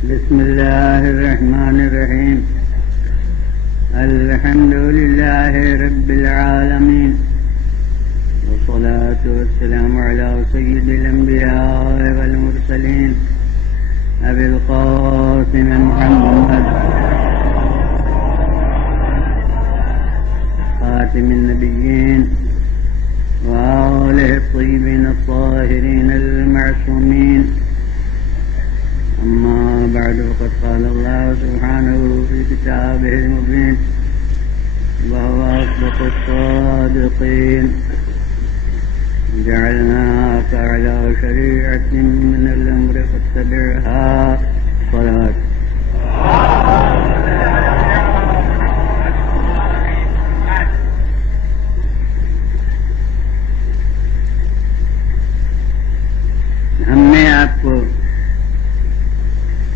بسم الله الرحمن الرحيم. الحمد لله رب العالمين، والصلاة والسلام على سيد الأنبياء والمرسلين أبي القاسم محمد خاتم النبيين وآله الطيبين الطاهرين المعصومين. أما بعد، فقد قال الله سبحانه في كتابه المبين وهو أصدق الصادقين: جعلناك على شريعة من الأمر فاتبعها. صلاة. ہم نے آپ کو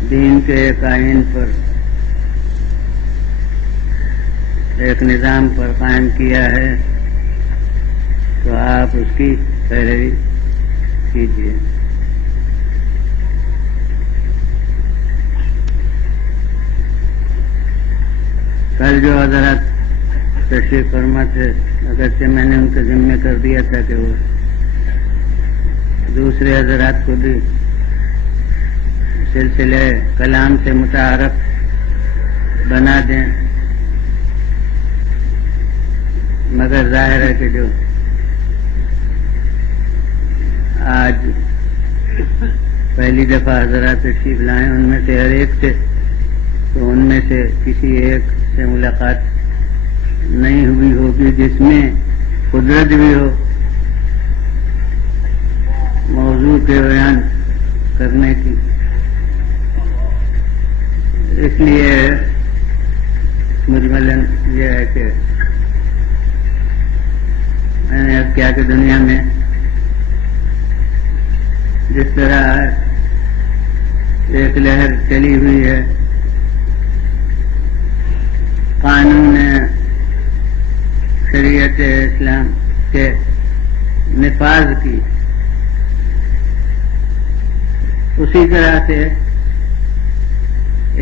دین کے ایک آئین پر، ایک نظام پر قائم کیا ہے، تو آپ اس کی پیروی کیجیے. کل جو حضرات تشریف فرما تھے، اگرچہ میں نے ان کے ذمہ کر دیا تھا کہ وہ دوسرے حضرات کو بھی سلسلے کلام سے متعارف بنا دیں، مگر ظاہر ہے کہ جو آج پہلی دفعہ حضرات تشریف لائیں ان میں سے ہر ایک سے، تو ان میں سے کسی ایک سے ملاقات نہیں ہوئی ہوگی جس میں قدرت بھی ہو موضوع کے بیان کرنے کی. اس لیے مجملاً یہ ہے کہ میں نے اب کیا کہ دنیا میں جس طرح ایک لہر چلی ہوئی ہے قانون شریعت اسلام کے نفاذ کی، اسی طرح سے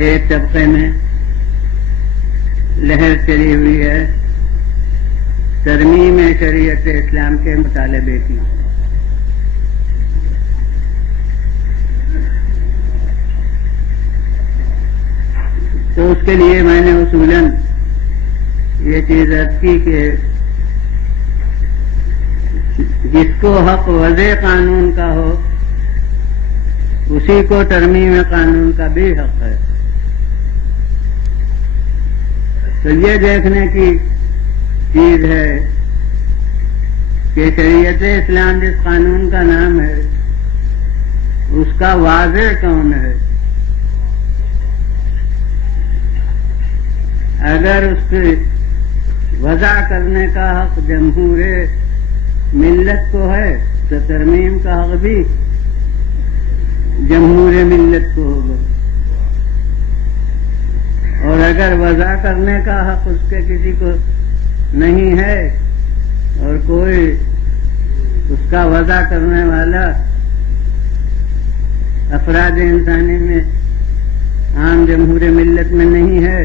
ایک طبقے میں لہر چلی ہوئی ہے ترمیم شریعت اسلام کے مطالبے کی. تو اس کے لیے میں نے اصولاً یہ چیز عرض کی کہ جس کو حق وضع قانون کا ہو اسی کو ترمیم قانون کا بھی حق ہے. تو یہ دیکھنے کی چیز ہے کہ شریعت اسلام جس قانون کا نام ہے اس کا واضح کون ہے. اگر اس کی وضع کرنے کا حق جمہور ملت کو ہے تو ترمیم کا حق بھی جمہور ملت کو ہوگا، اور اگر وضع کرنے کا حق اس کے کسی کو نہیں ہے اور کوئی اس کا وضع کرنے والا افراد انسانی میں عام جمہور ملت میں نہیں ہے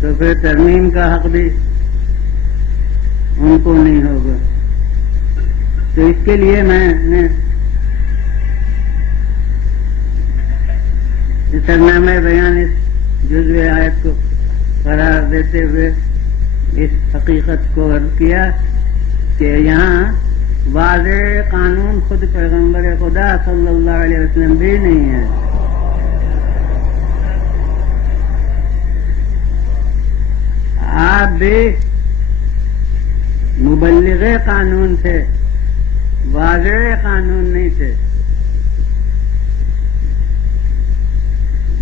تو پھر ترمیم کا حق بھی ان کو نہیں ہوگا. تو اس کے لیے میں نے سرنامہ بیان اس جزو آیت کو قرار دیتے ہوئے اس حقیقت کو عرض کیا کہ یہاں واضح قانون خود پیغمبر خدا صلی اللہ علیہ وسلم بھی نہیں ہے. آپ بھی مبلغ قانون تھے، واضح قانون نہیں تھے.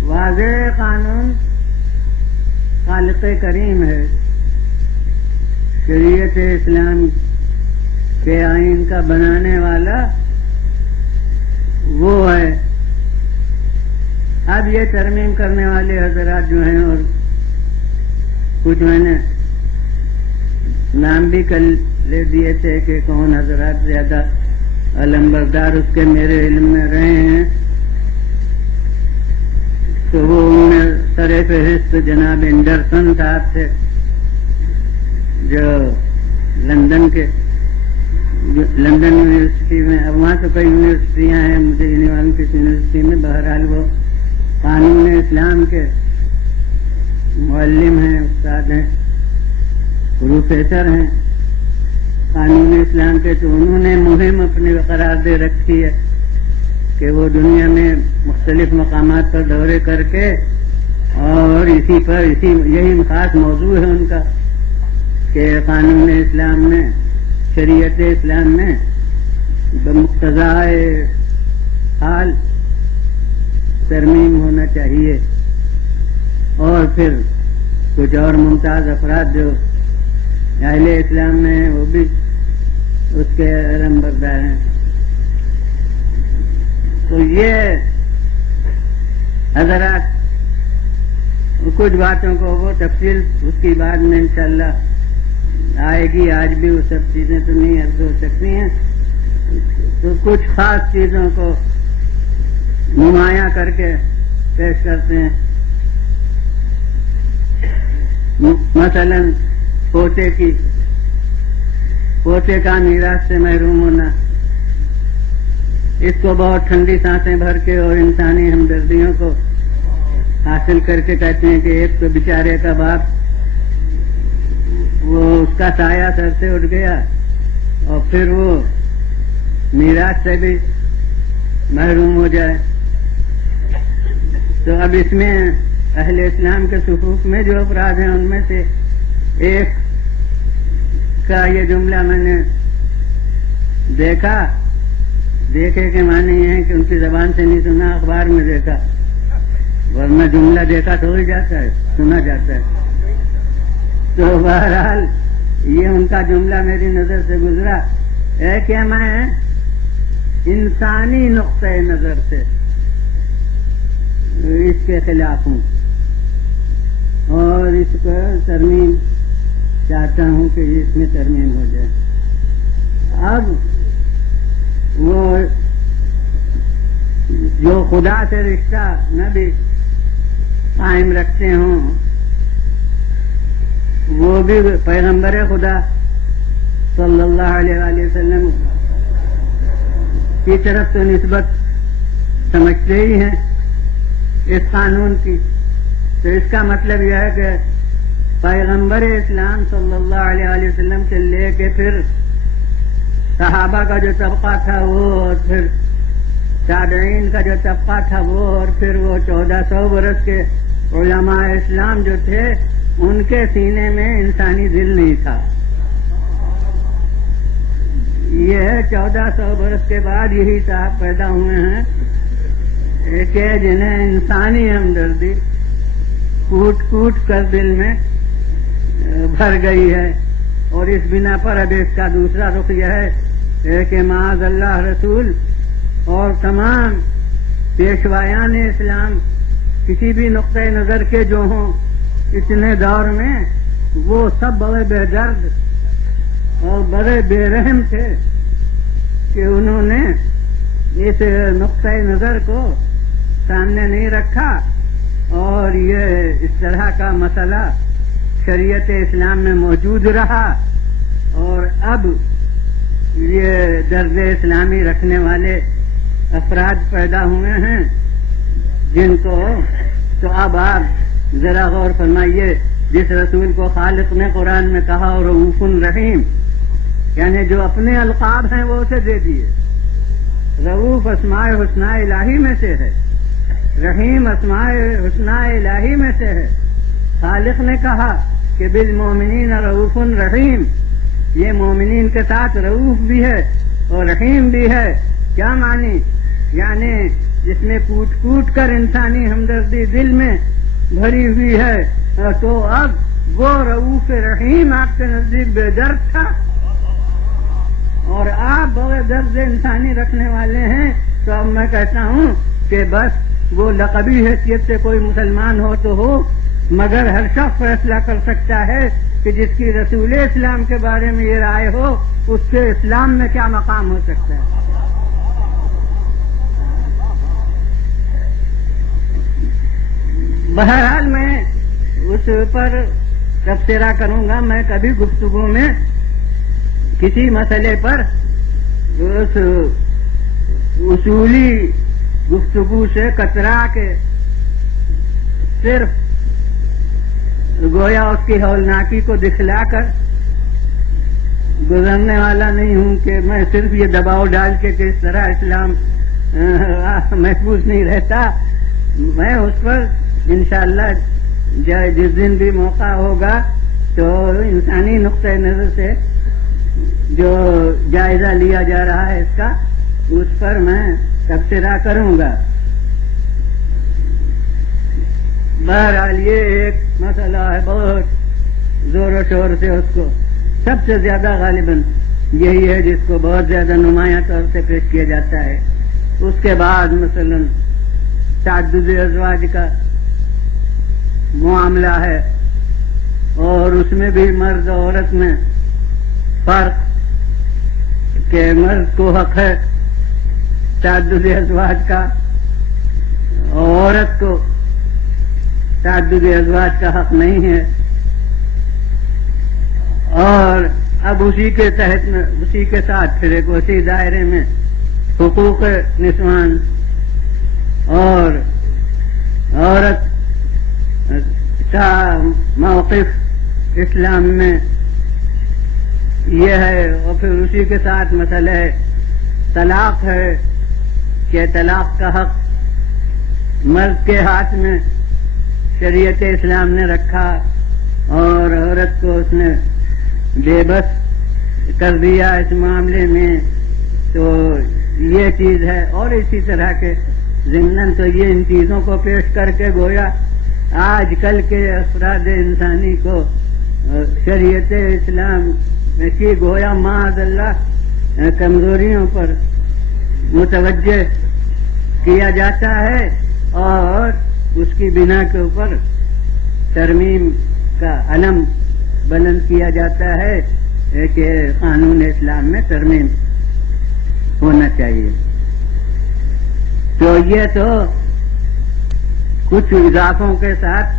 واضح قانون خالق کریم ہے، شریعت اسلام کے آئین کا بنانے والا وہ ہے. اب یہ ترمیم کرنے والے حضرات جو ہیں، اور کچھ میں نے نام بھی کل لے دیے تھے کہ کون حضرات زیادہ علم بردار اس کے میرے علم میں رہے ہیں، تو وہ ان میں سر فہرست جناب اینڈرسن صاحب تھے، جو لندن یونیورسٹی میں، اب وہاں تو کئی یونیورسٹیاں ہیں، مجھے کس یونیورسٹی میں، بہرحال وہ قانون اسلام کے معلم ہیں، استاد ہیں، پروفیسر ہیں قانون اسلام کے. تو انہوں نے مہم اپنی قرار دے رکھی ہے کہ وہ دنیا میں مختلف مقامات پر دورے کر کے، اور یہی خاص موضوع ہے ان کا کہ قانون اسلام میں، شریعت اسلام میں بمقتضائے حال ترمیم ہونا چاہیے. اور پھر کچھ اور ممتاز افراد جو اہل اسلام میں ہیں وہ بھی اس کے علم بردار ہیں. تو یہ حضرات کچھ باتوں کو وہ تفصیل اس کی بعد میں انشاءاللہ آئے گی. آج بھی وہ سب چیزیں تو نہیں عرض ہو سکتی ہیں، تو کچھ خاص چیزوں کو نمایاں کر کے پیش کرتے ہیں. مثلا پوتے کا میراث سے محروم ہونا، اس کو بہت ٹھنڈی سانسیں بھر کے اور انسانی ہمدردیوں کو حاصل کر کے کہتے ہیں کہ ایک تو بیچارے کا باپ، وہ اس کا سایہ سر سے اٹھ گیا اور پھر وہ میراث سے بھی محروم ہو جائے. تو اب اس میں اہل اسلام کے صفوف میں جو افراد ہیں ان میں سے ایک کا یہ جملہ میں نے دیکھے کے معنی یہ ہے کہ ان کی زبان سے نہیں سنا، اخبار میں دیکھا، ورنہ جملہ دیکھا تو ہی جاتا ہے، سنا جاتا ہے. تو بہرحال یہ ان کا جملہ میری نظر سے گزرا ہے کہ میں انسانی نقطۂ نظر سے اس کے خلاف ہوں اور اس کو ترمیم چاہتا ہوں کہ اس میں ترمیم ہو جائے. اب وہ جو خدا سے رشتہ نہ بھی قائم رکھتے ہوں، وہ بھی پیغمبر خدا صلی اللہ علیہ وآلہ وسلم کی طرف تو نسبت سمجھتے ہی ہیں اس قانون کی. تو اس کا مطلب یہ ہے کہ پیغمبر اسلام صلی اللہ علیہ وآلہ وسلم سے لے کے پھر صحابہ کا جو طبقہ تھا وہ، اور پھر تابعین کا جو طبقہ تھا وہ، اور پھر وہ 1400 برس کے علماء اسلام جو تھے، ان کے سینے میں انسانی دل نہیں تھا. یہ 1400 برس کے بعد یہی صاحب پیدا ہوئے ہیں کہ جنہیں انسانی ہمدردی کوٹ کر دل میں بھر گئی ہے. اور اس بنا پر اب اس کا دوسرا رخ یہ ہے کہ معاذ اللہ رسول اور تمام پیشوایان اسلام کسی بھی نقطۂ نظر کے جو ہوں اتنے دور میں، وہ سب بڑے بے درد اور بڑے بے رحم تھے کہ انہوں نے اس نقطۂ نظر کو سامنے نہیں رکھا، اور یہ اس طرح کا مسئلہ شریعت اسلام میں موجود رہا. اور اب یہ درد اسلامی رکھنے والے افراد پیدا ہوئے ہیں جن کو، تو اب آپ ذرا غور فرمائیے، جس رسول کو خالق نے قرآن میں کہا اور رؤوف رحیم، یعنی جو اپنے القاب ہیں وہ اسے دے دیے. رؤوف اسماء حسنہ الہی میں سے ہے، رحیم اسماء حسنہ الہی میں سے ہے. خالق نے کہا کہ بالمومنین رؤوف رحیم، یہ مومنین کے ساتھ رؤوف بھی ہے اور رحیم بھی ہے. کیا معنی؟ یعنی جس میں کوٹ کر انسانی ہمدردی دل میں بھری ہوئی ہے. تو اب وہ رؤوف رحیم آپ کے نزدیک بے درد تھا اور آپ بڑے درد انسانی رکھنے والے ہیں. تو اب میں کہتا ہوں کہ بس وہ لقبی حیثیت سے کوئی مسلمان ہو تو ہو، مگر ہر شخص فیصلہ کر سکتا ہے کہ جس کی رسول اسلام کے بارے میں یہ رائے ہو اس سے اسلام میں کیا مقام ہو سکتا ہے. بہرحال میں اس پر تبصرہ کروں گا. میں کبھی گفتگو میں کسی مسئلے پر اس اصولی گفتگو سے کترا کے صرف گویا اس کی ہولناکی کو دکھلا کر گزرنے والا نہیں ہوں کہ میں صرف یہ دباؤ ڈال کے کہ اس طرح اسلام محفوظ نہیں رہتا. میں اس پر انشاءاللہ جس دن بھی موقع ہوگا تو انسانی نقطۂ نظر سے جو جائزہ لیا جا رہا ہے اس کا، اس پر میں تبصرہ کروں گا. بہرحال یہ ایک مسئلہ ہے، بہت زور و شور سے اس کو سب سے زیادہ غالباً یہی ہے جس کو بہت زیادہ نمایاں طور سے پیش کیا جاتا ہے. اس کے بعد مثلا تعدد ازواج کا معاملہ ہے، اور اس میں بھی مرد و عورت میں فرق کہ مرد کو حق ہے تعدد ازواج کا، عورت کو تعدد ازواج کا حق نہیں ہے. اور اب اسی کے تحت میں اسی کے ساتھ پھر ایک وسیع دائرے میں حقوق نسوان اور عورت کا موقف اسلام میں یہ ہے. اور پھر اسی کے ساتھ مسئلہ طلاق ہے کہ طلاق کا حق مرد کے ہاتھ میں شریعت اسلام نے رکھا اور عورت کو اس نے بے بس کر دیا اس معاملے میں. تو یہ چیز ہے. اور اسی طرح کے ضمناً تو یہ ان چیزوں کو پیش کر کے گویا آج کل کے افراد انسانی کو شریعت اسلام کی گویا معاذ اللہ کمزوریوں پر متوجہ کیا جاتا ہے اور اس کی بنا کے اوپر ترمیم کا علم بلند کیا جاتا ہے کہ قانون اسلام میں ترمیم ہونا چاہیے. تو یہ تو کچھ اضافوں کے ساتھ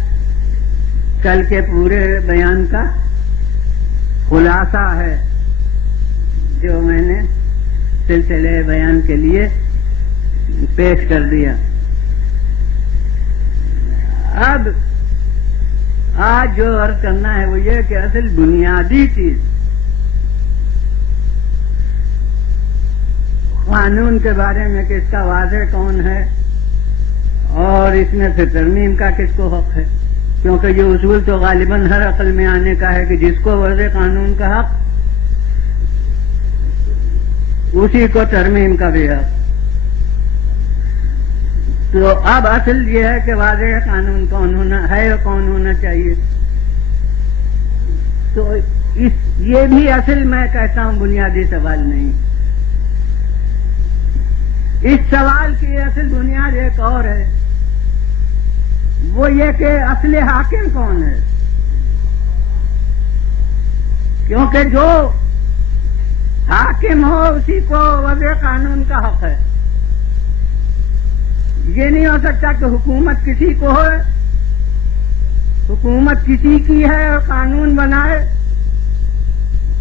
کل کے پورے بیان کا خلاصہ ہے جو میں نے سلسلے بیان کے لیے پیش کر دیا. اب آج جو عرض کرنا ہے وہ یہ کہ اصل بنیادی چیز قانون کے بارے میں کہ اس کا واضح کون ہے اور اس میں سے ترمیم کا کس کو حق ہے. کیونکہ یہ اصول تو غالباً ہر عقل میں آنے کا ہے کہ جس کو وضع قانون کا حق اسی کو ترمیم کا بھی حق. تو اب اصل یہ ہے کہ واضح قانون کون ہونا ہے اور کون ہونا چاہیے. تو یہ بھی اصل میں کہتا ہوں بنیادی سوال نہیں. اس سوال کی اصل بنیاد ایک اور ہے، وہ یہ کہ اصل حاکم کون ہے. کیونکہ جو حاکم ہو اسی کو وضع قانون کا حق ہے. یہ نہیں ہو سکتا کہ حکومت کسی کو ہو، حکومت کسی کی ہے اور قانون بنائے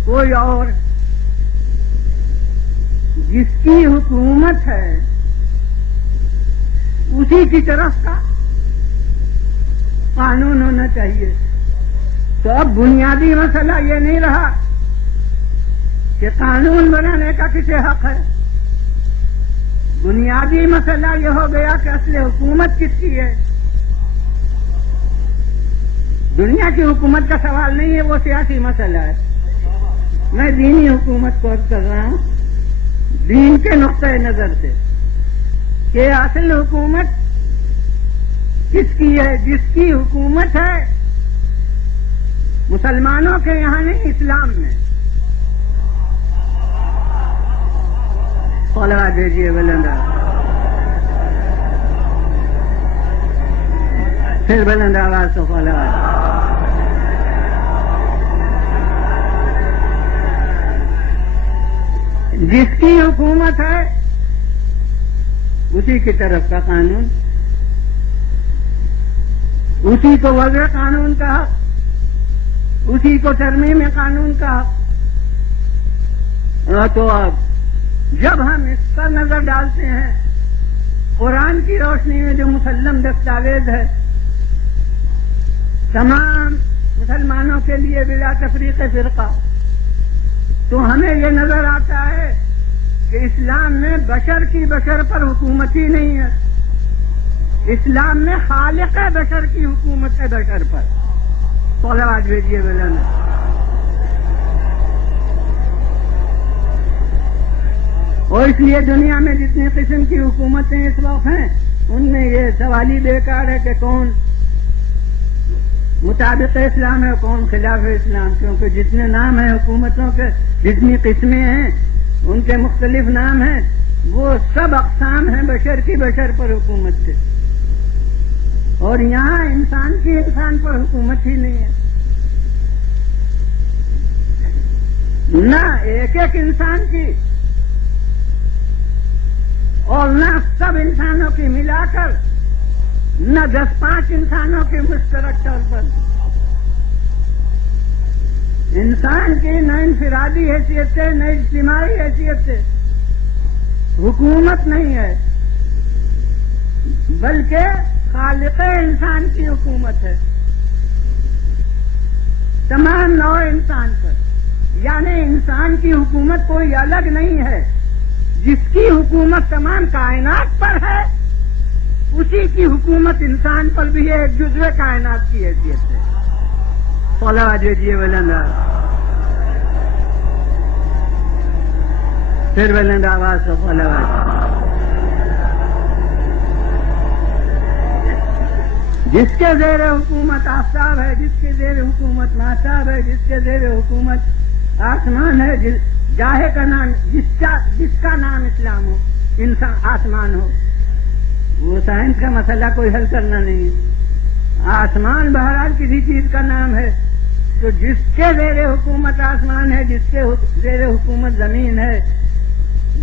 کوئی اور. جس کی حکومت ہے اسی کی طرف کا قانون ہونا چاہیے. تو اب بنیادی مسئلہ یہ نہیں رہا کہ قانون بنانے کا کسے حق ہے. بنیادی مسئلہ یہ ہو گیا کہ اصل حکومت کس کی ہے. دنیا کی حکومت کا سوال نہیں ہے، وہ سیاسی مسئلہ ہے. میں دینی حکومت کو عرض کر رہا ہوں دین کے نقطۂ نظر سے کہ اصل حکومت کس کی ہے. جس کی حکومت ہے مسلمانوں کے یہاں نہیں، اسلام میں. صلوات دیجیے بلند پھر بلند آواز سے صلوات. جس کی حکومت ہے اسی کی طرف کا قانون اسی کو وضع قانون کا حق، اسی کو ترمیم قانون کا حق۔ تو اب جب ہم اس پر نظر ڈالتے ہیں قرآن کی روشنی میں جو مسلم دستاویز ہے تمام مسلمانوں کے لیے بلا تفریق فرقہ، تو ہمیں یہ نظر آتا ہے کہ اسلام میں بشر کی بشر پر حکومت ہی نہیں ہے، اسلام میں خالق بشر کی حکومت ہے بشر پر۔ صلوات بھیجیے بلند۔ اور اس لیے دنیا میں جتنی قسم کی حکومتیں اس وقت ہیں ان میں یہ سوال ہی بیکار ہے کہ کون مطابق اسلام ہے کون خلاف اسلام، کیونکہ جتنے نام ہیں حکومتوں کے، جتنی قسمیں ہیں ان کے مختلف نام ہیں، وہ سب اقسام ہیں بشر کی بشر پر حکومت کے، اور یہاں انسان کی انسان پر حکومت ہی نہیں ہے، نہ ایک ایک انسان کی اور نہ سب انسانوں کی ملا کر، نہ 10-5 انسانوں کے مشترک طور پر۔ انسان کی نہ انفرادی حیثیت سے نہ اجتماعی حیثیت سے حکومت نہیں ہے، بلکہ خالق انسان کی حکومت ہے تمام نوع انسان پر، یعنی انسان کی حکومت کوئی الگ نہیں ہے، جس کی حکومت تمام کائنات پر ہے اسی کی حکومت انسان پر بھی ہے، ایک جزو کائنات کی حیثیت ہے۔ صلوات دیجیے بلند، پھر بلند آواز سے صلوات۔ جس کے زیر حکومت آفتاب ہے، جس کے زیر حکومت مہتاب ہے، جس کے زیر حکومت آسمان ہے، جاہے کا نام جس کا نام اسلام ہو، انسان آسمان ہو، وہ سائنس کا مسئلہ کوئی حل کرنا نہیں ہے، آسمان بہرحال کسی چیز کا نام ہے، تو جس کے زیر حکومت آسمان ہے، جس کے زیر حکومت زمین ہے،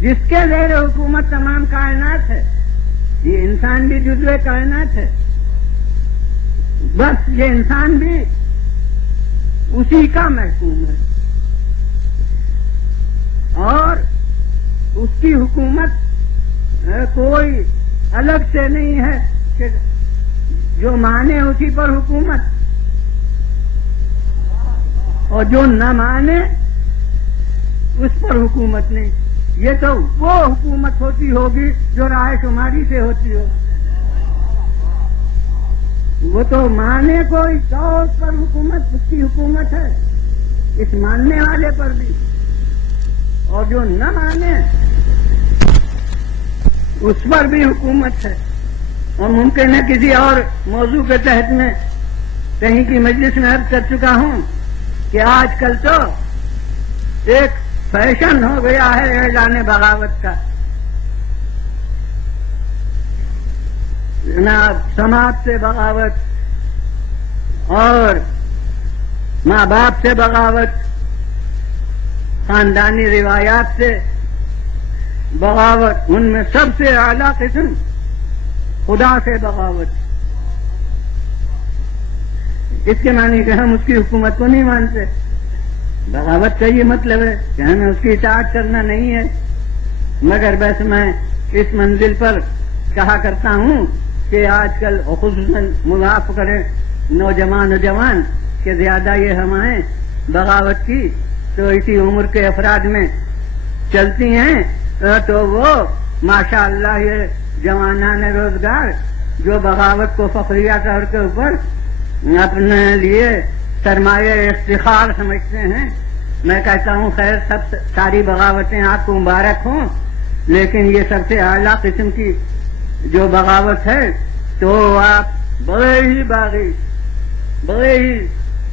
جس کے زیر حکومت تمام کائنات ہے، یہ انسان بھی جزو کائنات ہے، بس یہ انسان بھی اسی کا محکوم ہے، اور اس کی حکومت کوئی الگ سے نہیں ہے کہ جو مانے اسی پر حکومت اور جو نہ مانے اس پر حکومت نہیں، یہ تو وہ حکومت ہوتی ہوگی جو رائے شماری سے ہوتی ہو، وہ تو مانے کوئی تو اس پر حکومت، اس کی حکومت ہے، اس ماننے والے پر بھی، اور جو نہ مانے اس پر بھی حکومت ہے۔ اور ممکن ہے کسی اور موضوع کے تحت میں کہیں کی مجلس میں عرض کر چکا ہوں کہ آج کل تو ایک فیشن ہو گیا ہے اعلان بغاوت کا، جناب سماج سے بغاوت اور ماں باپ سے بغاوت، خاندانی روایات سے بغاوت، ان میں سب سے اعلیٰ قسم خدا سے بغاوت۔ اس کے معنی کہ ہم اس کی حکومت کو نہیں مانتے، بغاوت کا یہ مطلب ہے کہ ہمیں اس کی اطاعت کرنا نہیں ہے، مگر بس میں اس منزل پر کہا کرتا ہوں کہ آج کل خصوصاً معاف کریں نوجوان کہ زیادہ یہ ہمیں بغاوت کی تو اسی عمر کے افراد میں چلتی ہیں، تو وہ ماشاءاللہ یہ جوانان روزگار جو بغاوت کو فخریہ طور کے اوپر اپنے لیے سرمایہ افتخار سمجھتے ہیں، میں کہتا ہوں خیر ساری بغاوتیں آپ کو مبارک ہوں، لیکن یہ سب سے اعلیٰ قسم کی جو بغاوت ہے تو آپ بڑے ہی باغی، بڑے ہی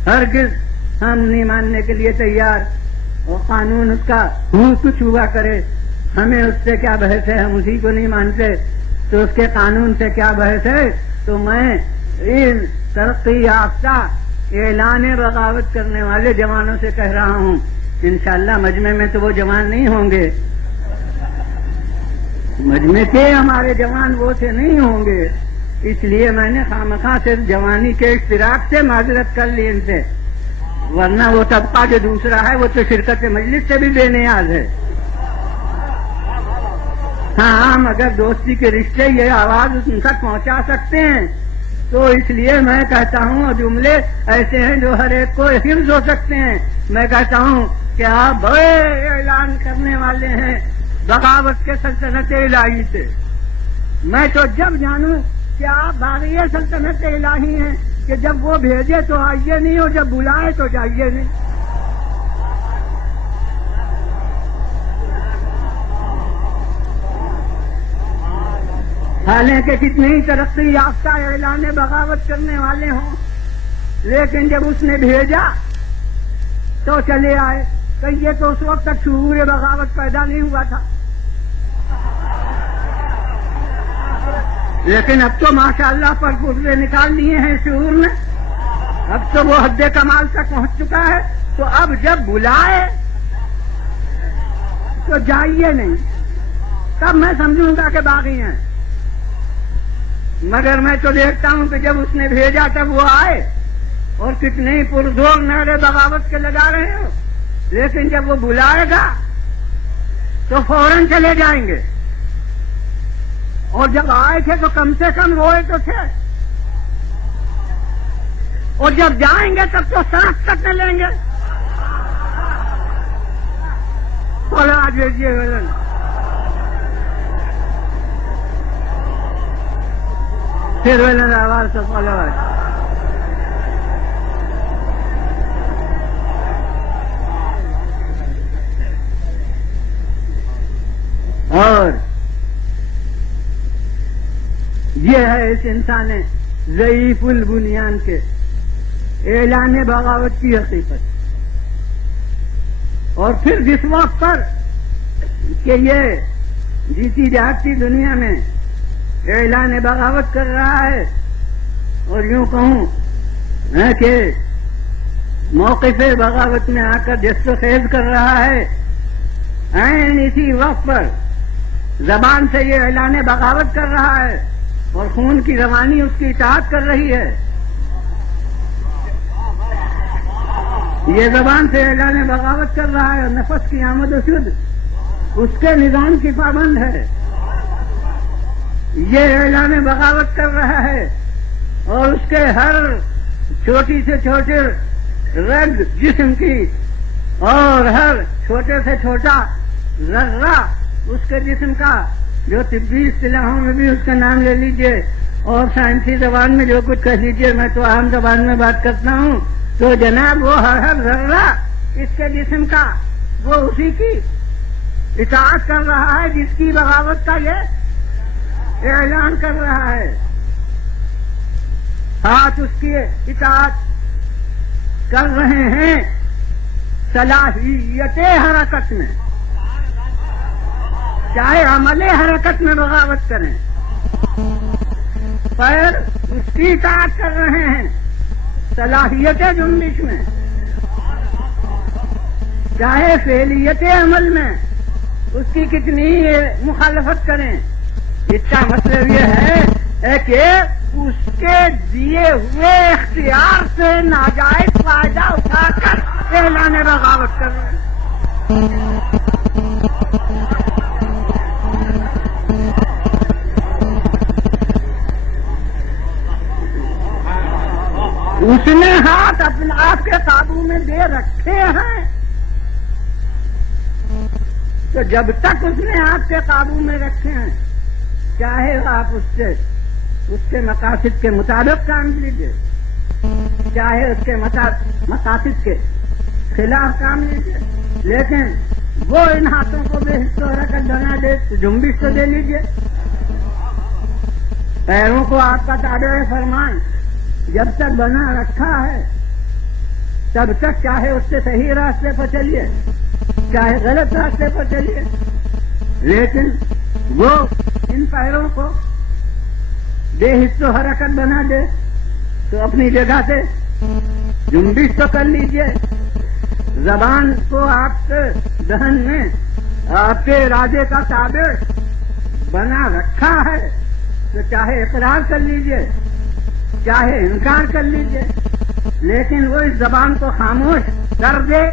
ہرگز ہم نہیں ماننے کے لیے تیار، اور قانون اس کا کچھ ہوا کرے ہمیں اس سے کیا بحث ہے، ہم اسی کو نہیں مانتے تو اس کے قانون سے کیا بحث ہے۔ تو میں ان ترقی یافتہ اعلان بغاوت کرنے والے جوانوں سے کہہ رہا ہوں، انشاءاللہ مجمع میں تو وہ جوان نہیں ہوں گے، مجمع کے ہمارے جوان وہ سے نہیں ہوں گے، اس لیے میں نے خامخواہ صرف جوانی کے اشتراک سے معذرت کر لی ان سے، ورنہ وہ طبقہ جو دوسرا ہے وہ تو شرکت مجلس سے بھی بے نیاز ہے۔ ہاں ہم اگر دوستی کے رشتے یہ آواز ان تک پہنچا سکتے ہیں تو اس لیے میں کہتا ہوں، اور جملے ایسے ہیں جو ہر ایک کو حفظ ہو سکتے ہیں، میں کہتا ہوں کہ آپ بڑے اعلان کرنے والے ہیں بغاوت کے سلطنت الہی سے۔ میں تو جب جانوں کہ آپ باغی سلطنت الہی ہیں کہ جب وہ بھیجے تو آئیے نہیں اور جب بلائے تو جائیے نہیں۔ حالانکہ کتنے ہی ترقی یافتہ اعلان بغاوت کرنے والے ہوں، لیکن جب اس نے بھیجا تو چلے آئے۔ کہیے تو اس وقت تک شعور بغاوت پیدا نہیں ہوا تھا، لیکن اب تو ماشاءاللہ پر پردے نکال لیے ہیں شعور نے، اب تو وہ حد کمال تک پہنچ چکا ہے۔ تو اب جب بلائے تو جائیے نہیں، تب میں سمجھوں گا کہ باغی ہیں۔ مگر میں تو دیکھتا ہوں کہ جب اس نے بھیجا تب وہ آئے اور کتنے ہی پرزور نعرے بغاوت کے لگا رہے ہو، لیکن جب وہ بلائے گا تو فوراً چلے جائیں گے، اور جب آئے تھے تو کم سے کم روئے تو تھے، اور جب جائیں گے تب تو سانس تک نہ لیں گے۔ بولو آج بھیجیے ولن پھر ولن آواز سے بولو آج۔ اور یہ ہے اس انسان ضعیف البنیان کے اعلان بغاوت کی حقیقت۔ اور پھر جس وقت پر کہ یہ جیتی جاگتی دنیا میں اعلان بغاوت کر رہا ہے، اور یوں کہوں کہ موقف بغاوت میں آ کر جست و خیز کر رہا ہے، عین اسی وقت پر زبان سے یہ اعلان بغاوت کر رہا ہے اور خون کی روانی اس کی اطاعت کر رہی ہے۔ یہ زبان سے اعلان بغاوت کر رہا ہے اور نفس کی آمد و شد اس کے نظام کی پابند ہے۔ یہ اعلان بغاوت کر رہا ہے اور اس کے ہر چھوٹی سے چھوٹے رگ جسم کی اور ہر چھوٹے سے چھوٹا ذرہ اس کے جسم کا، جو طبی اصطلاحوں میں بھی اس کا نام لے لیجئے اور سائنسی زبان میں جو کچھ کہہ لیجئے، میں تو عام زبان میں بات کرتا ہوں، تو جناب وہ ہر ذرہ اس کے جسم کا وہ اسی کی اطاعت کر رہا ہے جس کی بغاوت کا یہ اعلان کر رہا ہے۔ ہاتھ اس کی اطاعت کر رہے ہیں صلاحیت حرکت میں، چاہے عمل حرکت میں بغاوت کریں، پر اس کی اطاعت کر رہے ہیں صلاحیت جنبش میں، چاہے فعلیت عمل میں اس کی کتنی مخالفت کریں۔ اس کا مطلب یہ ہے کہ اس کے دیے ہوئے اختیار سے ناجائز فائدہ اٹھا کر اعلان بغاوت کر رہے ہیں۔ اس نے ہاتھ اپنے آپ کے قابو میں دے رکھے ہیں، تو جب تک اس نے آپ کے قابو میں رکھے ہیں، چاہے آپ اس کے مقاصد کے مطابق کام لیجیے، چاہے اس کے مقاصد کے خلاف کام لیجیے، لیکن وہ ان ہاتھوں کو بے حص و حرکت بنا دے تو جنبش تو دے لیجیے۔ پیروں کو آپ کا تابع فرمان جب تک بنا رکھا ہے تب تک چاہے اس سے صحیح راستے پر چلیے چاہے غلط راستے پر چلیے، لیکن وہ ان پیروں کو بے حص و حرکت بنا دے تو اپنی جگہ سے جنبش تو کر لیجیے۔ زبان کو آپ کے ذہن میں آپ کے ارادے کا تابع بنا رکھا ہے، تو چاہے اقرار کر لیجئے چاہے انکار کر لیجئے، لیکن وہ اس زبان کو خاموش کر دے،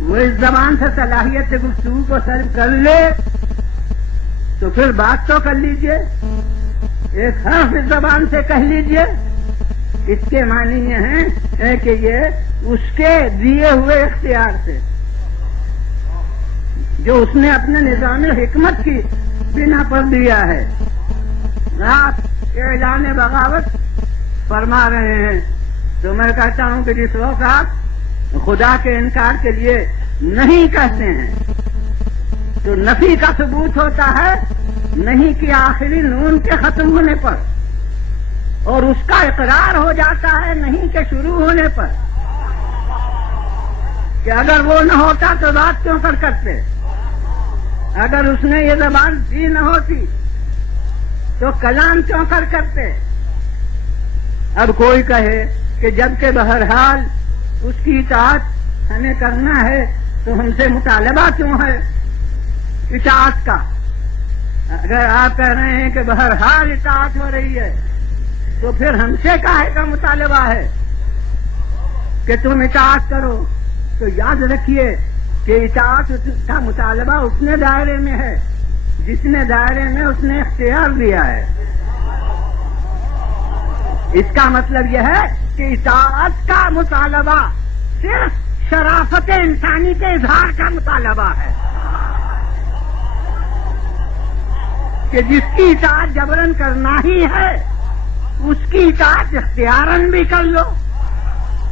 وہ اس زبان سے صلاحیت گفتگو کو سلب کر لے، تو پھر بات تو کر لیجئے، ایک حرف اس زبان سے کہہ لیجئے۔ اس کے معنی یہ ہے کہ یہ اس کے دیے ہوئے اختیار سے، جو اس نے اپنے نظام حکمت کی بنا پر دیا ہے، آپ اعلان بغاوت فرما رہے ہیں۔ تو میں کہتا ہوں کہ جس وقت آپ خدا کے انکار کے لیے نہیں کہتے ہیں تو نفی کا ثبوت ہوتا ہے نہیں کہ آخری نون کے ختم ہونے پر، اور اس کا اقرار ہو جاتا ہے نہیں کے شروع ہونے پر، کہ اگر وہ نہ ہوتا تو بات کیوں کرتے، اگر اس نے یہ زبان دی نہ ہوتی تو کلام کیوں کرتے۔ اب کوئی کہے کہ جبکہ بہرحال اس کی اطاعت ہمیں کرنا ہے تو ہم سے مطالبہ کیوں ہے اطاعت کا؟ اگر آپ کہہ رہے ہیں کہ بہرحال اطاعت ہو رہی ہے تو پھر ہم سے کاہے کا مطالبہ ہے کہ تم اطاعت کرو؟ تو یاد رکھیے کہ اطاعت کا مطالبہ اتنے دائرے میں ہے جتنے دائرے میں اس نے اختیار دیا ہے۔ اس کا مطلب یہ ہے کہ اطاعت کا مطالبہ صرف شرافت انسانی کے اظہار کا مطالبہ ہے، کہ جس کی اطاعت جبرن کرنا ہی ہے اس کی اطاعت اختیاراً بھی کر لو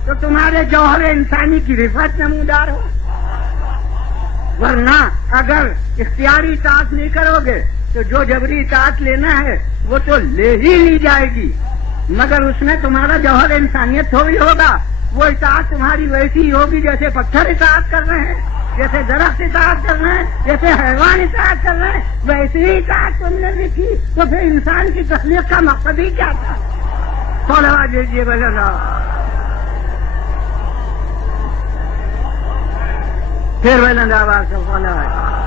تو تمہارے جوہر انسانی کی رفعت نمودار ہو، ورنہ اگر اختیاری اطاعت نہیں کرو گے تو جو جبری اطاعت لینا ہے وہ تو لے ہی لی جائے گی، مگر اس میں تمہارا جوہر انسانیت تھوڑی ہوگا، وہ اطاعت تمہاری ویسی ہوگی جیسے پتھر اطاعت کر رہے ہیں، جیسے درخت اطاعت کر رہے ہیں، جیسے حیوان اطاعت کر رہے ہیں، ویسی ہی اطاعت تم نے بھی کی، تو پھر انسان کی تخلیق کا مقصد ہی کیا تھا؟ صلوات دیجیے بھائی اللہ، پھر بلند آواز سے صلوات۔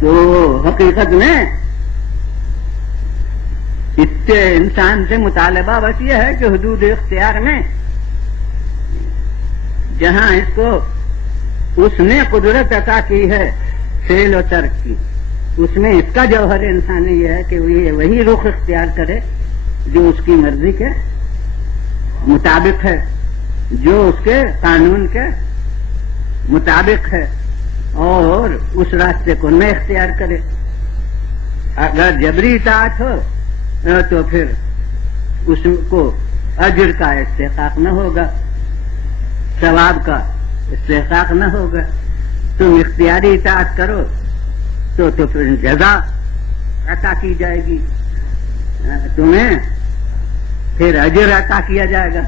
تو حقیقت میں اس سے انسان سے مطالبہ بس یہ ہے کہ حدود اختیار میں جہاں اس کو اس نے قدرت عطا کی ہے فعل و ترک کی، اس میں اس کا جوہر انسانی یہ ہے کہ وہی رخ اختیار کرے جو اس کی مرضی کے مطابق ہے، جو اس کے قانون کے مطابق ہے، اور اس راستے کو نہ اختیار کرے۔ اگر جبری اطاعت ہو تو پھر اس کو اجر کا استحقاق نہ ہوگا، ثواب کا استحقاق نہ ہوگا۔ تم اختیاری اطاعت کرو تو پھر جزا عطا کی جائے گی، تمہیں پھر اجر عطا کیا جائے گا،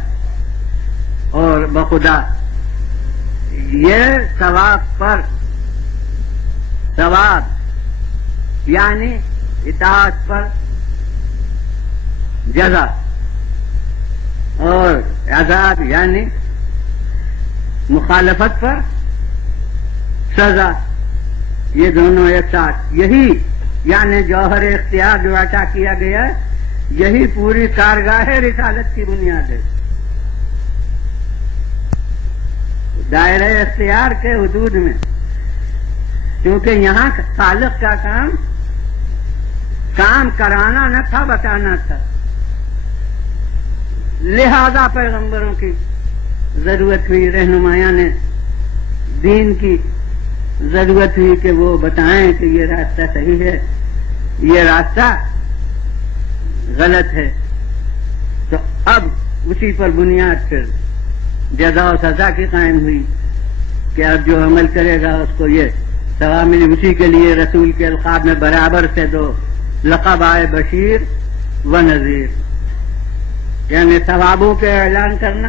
اور بخدا یہ ثواب پر ثواب یعنی اطاعت پر جزا، اور عذاب یعنی مخالفت پر سزا، یہ دونوں ایک ساتھ، یہی یعنی جوہر اختیار جو عطا کیا گیا ہے، یہی پوری کارگاہ رسالت کی بنیاد ہے۔ دائرہ اختیار کے حدود میں، کیونکہ یہاں خالق کا کام کرانا نہ تھا، بتانا تھا، لہذا پیغمبروں کی ضرورت ہوئی، رہنمایان دین کی ضرورت ہوئی کہ وہ بتائیں کہ یہ راستہ صحیح ہے، یہ راستہ غلط ہے۔ تو اب اسی پر بنیاد پھر جزا و سزا کی قائم ہوئی کہ اب جو عمل کرے گا اس کو یہ ثواب ملی۔ اسی کے لیے رسول کے القاب میں برابر سے دو لقب آئے، بشیر و نذیر، یعنی ثوابوں کے اعلان کرنا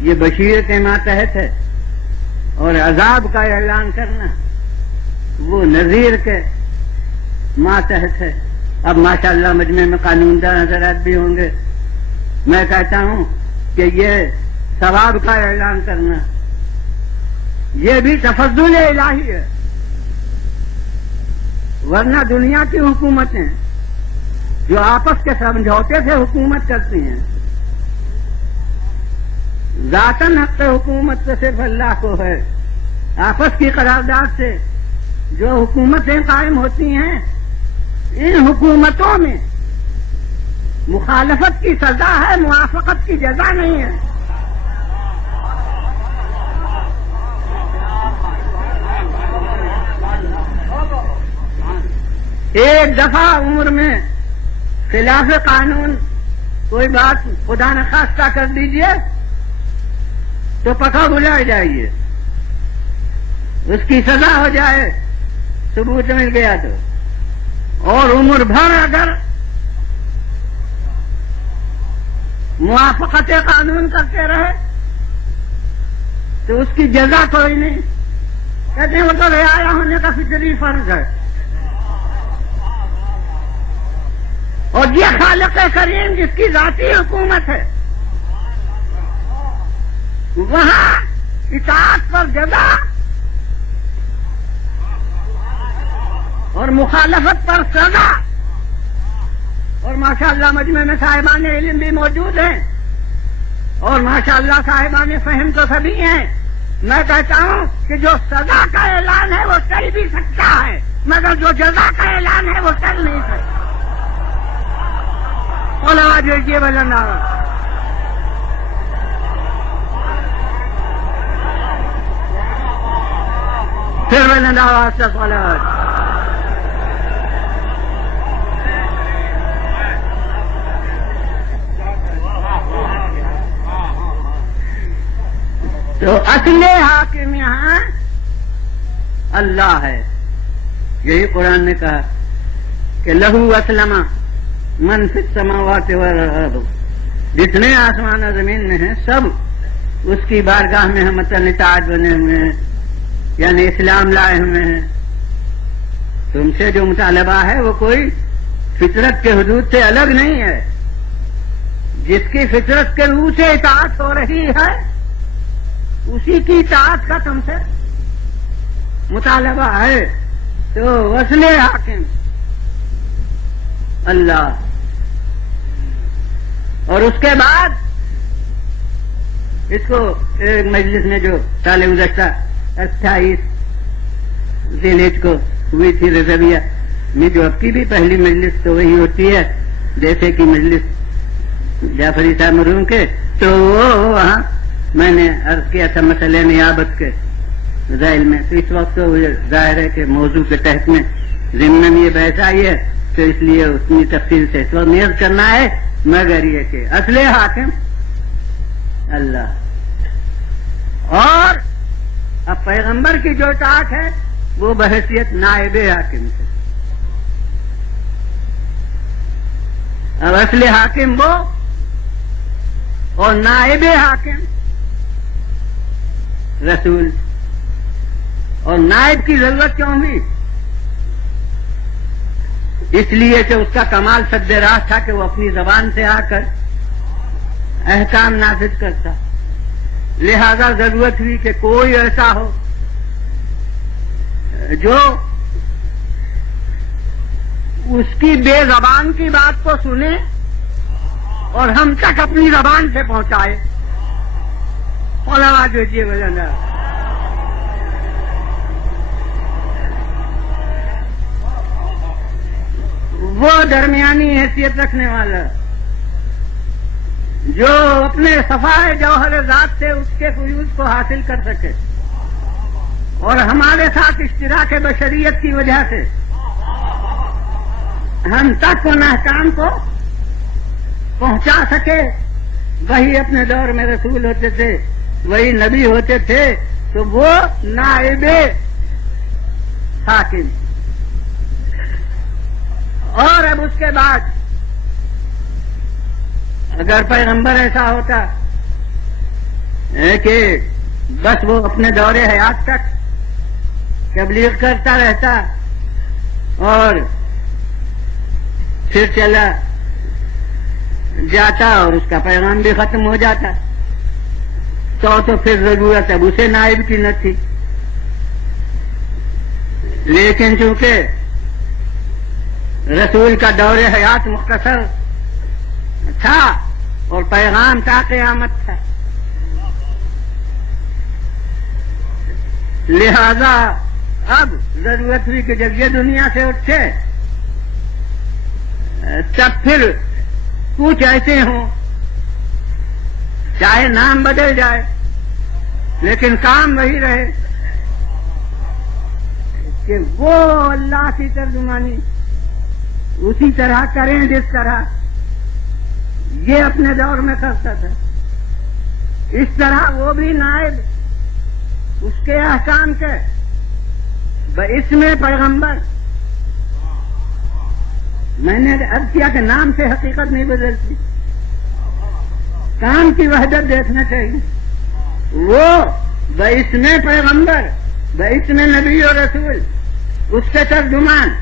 یہ بشیر کے ماتحت ہے، اور عذاب کا اعلان کرنا وہ نذیر کے ماتحت ہے۔ اب ماشاءاللہ مجمع میں قانون دان حضرات بھی ہوں گے، میں کہتا ہوں کہ یہ ثواب کا اعلان کرنا، یہ بھی تفضل الہی ہے. ورنہ دنیا کی حکومتیں جو آپس کے سمجھوتے سے حکومت کرتی ہیں، ذاتاً حق حکومت تو صرف اللہ کو ہے. آپس کی قرارداد سے جو حکومتیں قائم ہوتی ہیں، ان حکومتوں میں مخالفت کی سزا ہے، موافقت کی جزا نہیں ہے. ایک دفعہ عمر میں خلاف قانون کوئی بات خدا نخواستہ کر دیجئے تو پکا بلائے جائیے، اس کی سزا ہو جائے ثبوت مل گیا تو. اور عمر بھر اگر موافقت قانون کرتے رہے تو اس کی جزا کوئی نہیں. کہتے ہیں وہ تو رعایا ہونے کا فطری فرض ہے. اور یہ خالق کریم جس کی ذاتی حکومت ہے، وہاں اطاعت پر جزا اور مخالفت پر سزا. اور ماشاءاللہ مجمع میں صاحبان علم بھی موجود ہیں، اور ماشاءاللہ صاحبان فہم تو سبھی ہیں. میں کہتا ہوں کہ جو سزا کا اعلان ہے وہ چل بھی سکتا ہے، مگر جو جزا کا اعلان ہے وہ چل نہیں سکتا. علماء دیکھیے بلند آواز. پھر بلند آواز سے صلوات. تو اصل حاکم یہاں اللہ ہے. یہی قرآن نے کہا کہ لہو اسلم من فی السماوات والارض، جتنے آسمان و زمین میں ہیں سب اس کی بارگاہ میں ہم اطاعت بنے ہوئے ہیں، یعنی اسلام لائے ہوئے ہیں. تم سے جو مطالبہ ہے وہ کوئی فطرت کے حدود سے الگ نہیں ہے. جس کی فطرت کے روح سے اطاعت ہو رہی ہے اسی کی اطاعت کا تم سے مطالبہ ہے. تو وصل حاکم اللہ. اور اس کے بعد اس کو ایک مجلس میں جو سال گزشتہ 28 ذی الحجہ کو ہوئی تھی رضویہ میں، جو اب کی بھی پہلی مجلس تو وہی ہوتی ہے جیسے کہ مجلس جعفری صاحب مرحوم کے، تو وہاں میں نے عرض کیا تھا مسئلہ نیابت کے ذیل میں. تو اس وقت تو ظاہر ہے کہ موضوع کے تحت میں ضمن یہ بحث آئی ہے، تو اس لیے اتنی تفصیل سے اس وقت نیت کرنا ہے، مگر یہ کہ اصل حاکم اللہ. اور اب پیغمبر کی جو اطاعت ہے وہ بحیثیت نائب حاکم سے. اب اصل حاکم وہ اور نائب حاکم رسول. اور نائب کی ضرورت کیوں ہوئی؟ اس لیے کہ اس کا کمال سد راہ تھا کہ وہ اپنی زبان سے آ کر احکام نافذ کرتا. لہذا ضرورت ہوئی کہ کوئی ایسا ہو جو اس کی بے زبان کی بات کو سنے اور ہم تک اپنی زبان سے پہنچائے. علماء دیجیے بلند. وہ درمیانی حیثیت رکھنے والا جو اپنے صفائے جوہر ذات سے اس کے فیوز کو حاصل کر سکے اور ہمارے ساتھ اشتراک بشریت کی وجہ سے ہم تک ان احکام کو پہنچا سکے. وہی اپنے دور میں رسول ہوتے تھے، وہی نبی ہوتے تھے. تو وہ نائب حاکم. اور اب اس کے بعد اگر پیغمبر ایسا ہوتا کہ بس وہ اپنے دور حیات تک تبلیغ کرتا رہتا اور پھر چلا جاتا اور اس کا پیغام بھی ختم ہو جاتا، تو پھر ضرورت اب اسے نائب کی نہ تھی. لیکن چونکہ رسول کا دور حیات مختصر تھا اور پیغام تا قیامت تھا، لہذا اب ضرورت ہوئی کہ جب یہ دنیا سے اٹھے تب پھر کچھ ایسے ہوں، چاہے نام بدل جائے لیکن کام وہی رہے کہ وہ اللہ کی ترجمانی اسی طرح کریں جس طرح یہ اپنے دور میں کرتا تھا. اس طرح وہ بھی نائب اس کے احکام کے اس میں پیغمبر. میں نے عرض کیا کہ نام سے حقیقت نہیں بدلتی، کام کی وحدت دیکھنا چاہیے. وہ بئس میں پیغمبر، بئس میں نبی اور رسول، اس کے ترجمان.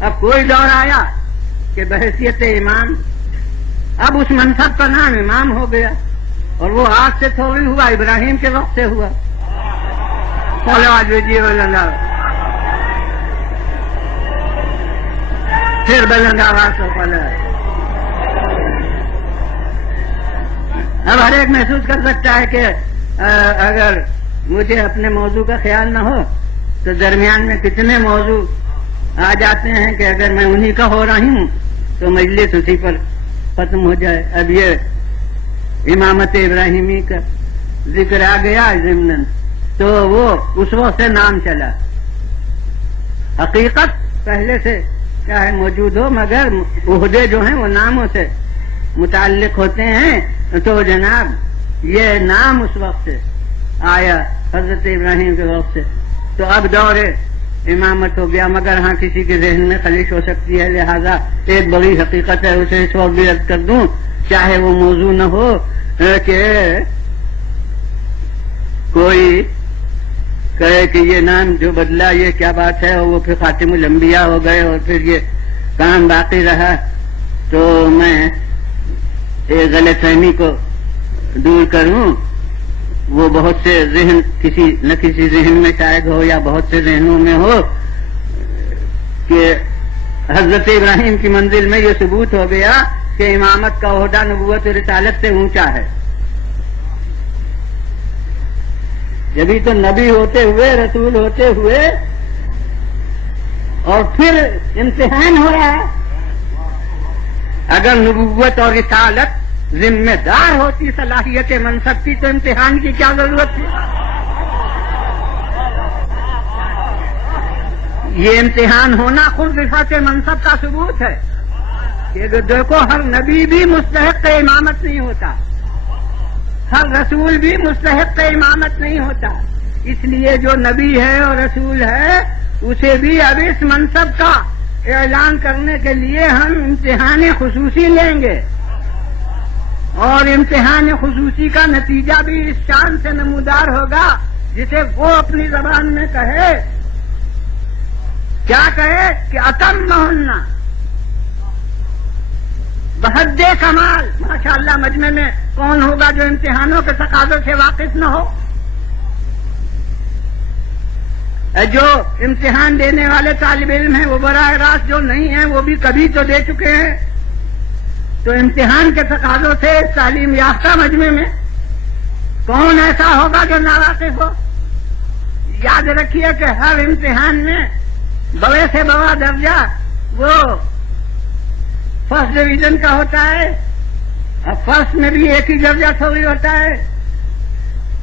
اب کوئی دور آیا کہ بحیثیت امام اب اس منصب کا نام امام ہو گیا، اور وہ آج سے تھوڑی ہوا، ابراہیم کے وقت سے ہوا. پھر بلند آواز کو پڑھا. اب ہر ایک محسوس کر سکتا ہے کہ اگر مجھے اپنے موضوع کا خیال نہ ہو تو درمیان میں کتنے موضوع آ جاتے ہیں کہ اگر میں انہی کا ہو رہی ہوں تو مجلس اسی پر ختم ہو جائے. اب یہ امامت ابراہیمی کا ذکر آ گیا ضمناً تو وہ اس وقت سے نام چلا. حقیقت پہلے سے چاہے موجود ہو مگر عہدے جو ہیں وہ ناموں سے متعلق ہوتے ہیں. تو جناب یہ نام اس وقت سے آیا حضرت ابراہیم کے وقت سے. تو اب دور امامت ہو گیا، مگر ہاں کسی کے ذہن میں خلش ہو سکتی ہے، لہذا ایک بڑی حقیقت ہے اسے اس وقت بھی عرض کر دوں، چاہے وہ موضوع نہ ہو کہ کوئی کہے کہ یہ نام جو بدلا یہ کیا بات ہے، اور وہ پھر خاتم الانبیاء ہو گئے اور پھر یہ کام باقی رہا. تو میں ایک غلط فہمی کو دور کروں، وہ بہت سے ذہن کسی نہ کسی ذہن میں شاید ہو یا بہت سے ذہنوں میں ہو کہ حضرت ابراہیم کی منزل میں یہ ثبوت ہو گیا کہ امامت کا عہدہ نبوت و رسالت سے اونچا ہے. جبھی تو نبی ہوتے ہوئے، رسول ہوتے ہوئے، اور پھر امتحان ہو رہا ہے. اگر نبوت اور رسالت ذمہ دار ہوتی صلاحیت منصب کی تو امتحان کی کیا ضرورت تھی؟ یہ امتحان ہونا خود رفعت منصب کا ثبوت ہے کہ دیکھو ہر نبی بھی مستحق امامت نہیں ہوتا، ہر رسول بھی مستحق امامت نہیں ہوتا. اس لیے جو نبی ہے اور رسول ہے اسے بھی اب اس منصب کا اعلان کرنے کے لیے ہم امتحان خصوصی لیں گے، اور امتحان خصوصی کا نتیجہ بھی اس شان سے نمودار ہوگا جسے وہ اپنی زبان میں کہے. کیا کہے کہ اتمہن بحد کمال. ماشاءاللہ مجمع میں کون ہوگا جو امتحانوں کے تقاضوں سے واقف نہ ہو؟ جو امتحان دینے والے طالب علم ہیں وہ براہ راست جو نہیں ہیں وہ بھی کبھی تو دے چکے ہیں. تو امتحان کے تقاضوں سے تعلیم یافتہ مجمع میں کون ایسا ہوگا جو ناواقف ہو؟ یاد رکھیے کہ ہر امتحان میں بڑے سے بڑا درجہ وہ فرسٹ ڈویژن کا ہوتا ہے. اب فرسٹ میں بھی ایک ہی درجہ تھوڑی ہوتا ہے،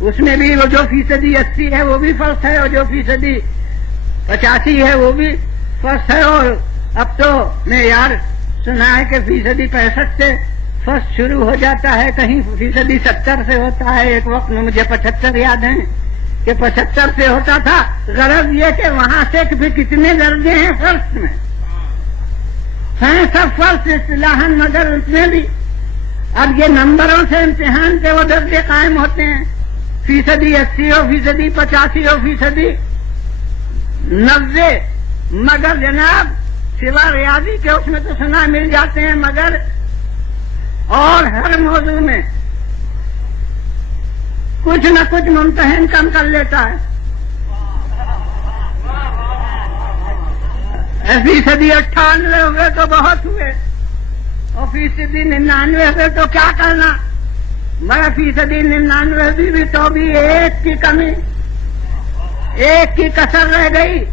اس میں بھی وہ جو فیصدی 80 ہے وہ بھی فرسٹ ہے، اور جو فیصدی 85 ہے وہ بھی فرسٹ ہے. اور اب تو معیار سنا ہے کہ فیصدی 65 سے فرسٹ شروع ہو جاتا ہے، کہیں فیصدی 70 سے ہوتا ہے. ایک وقت میں مجھے 75 یاد ہیں کہ 75 سے ہوتا تھا. غرض یہ کہ وہاں سے پھر کتنے درجے ہیں فرسٹ میں ہیں، سب فرسٹ اصطلاحاً، مگر اس میں بھی اب یہ نمبروں سے امتحان کے وہ درجے قائم ہوتے ہیں، فیصدی 80 ہو، فیصدی 85 ہو، فیصدی 90. مگر جناب سوا ریاضی کے اس میں تو سنا مل جاتے ہیں، مگر اور ہر موضوع میں کچھ نہ کچھ ممتحن کم کر لیتا ہے. 98% ہوئے تو بہت ہوئے، اور 99% ہوئے تو کیا کرنا. مگر 99% بھی تو بھی ایک کی کمی، ایک کی کسر رہ گئی.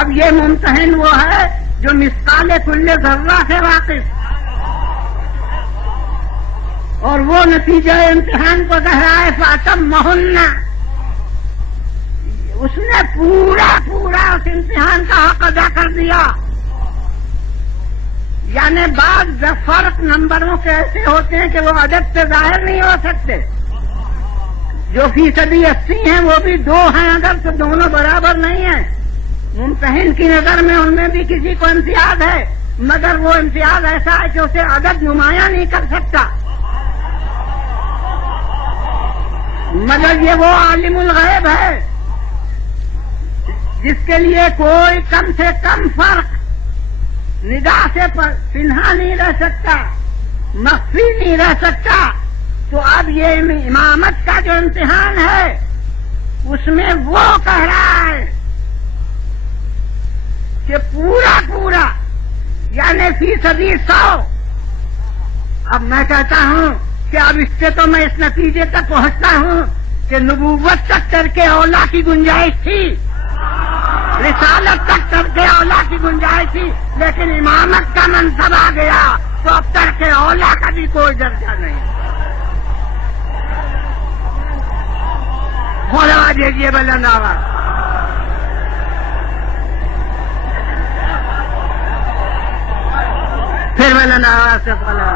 اب یہ ممتحن وہ ہے جو مثقال کل ذرہ سے واقف، اور وہ نتیجہ امتحان کو دہرائے فاتمہن. اس نے پورا اس امتحان کا حق ادا کر دیا. یعنی بعض فرق نمبروں کے ایسے ہوتے ہیں کہ وہ عدد سے ظاہر نہیں ہو سکتے. جو 80% ہیں وہ بھی 2 ہیں اگر تو دونوں برابر نہیں ہیں. ممتحن کی نظر میں ان میں بھی کسی کو امتیاز ہے، مگر وہ امتیاز ایسا ہے کہ اسے عدد نمایاں نہیں کر سکتا. مگر یہ وہ عالم الغیب ہے جس کے لیے کوئی کم سے کم فرق نگاہ سے پنہا نہیں رہ سکتا، مخفی نہیں رہ سکتا. تو اب یہ امامت کا جو امتحان ہے اس میں وہ کہہ رہا ہے کہ پورا یعنی 100%. اب میں کہتا ہوں کہ اب اس سے تو میں اس نتیجے تک پہنچتا ہوں کہ نبوت تک ترک اولا کی گنجائش تھی، رسالت تک ترک اولا کی گنجائش تھی، لیکن امامت کا منصب آ گیا تو اب ترک اولا کا بھی کوئی درجہ نہیں. بولوا دیجیے بلند آواز. پھر بلند آواز سے بولا.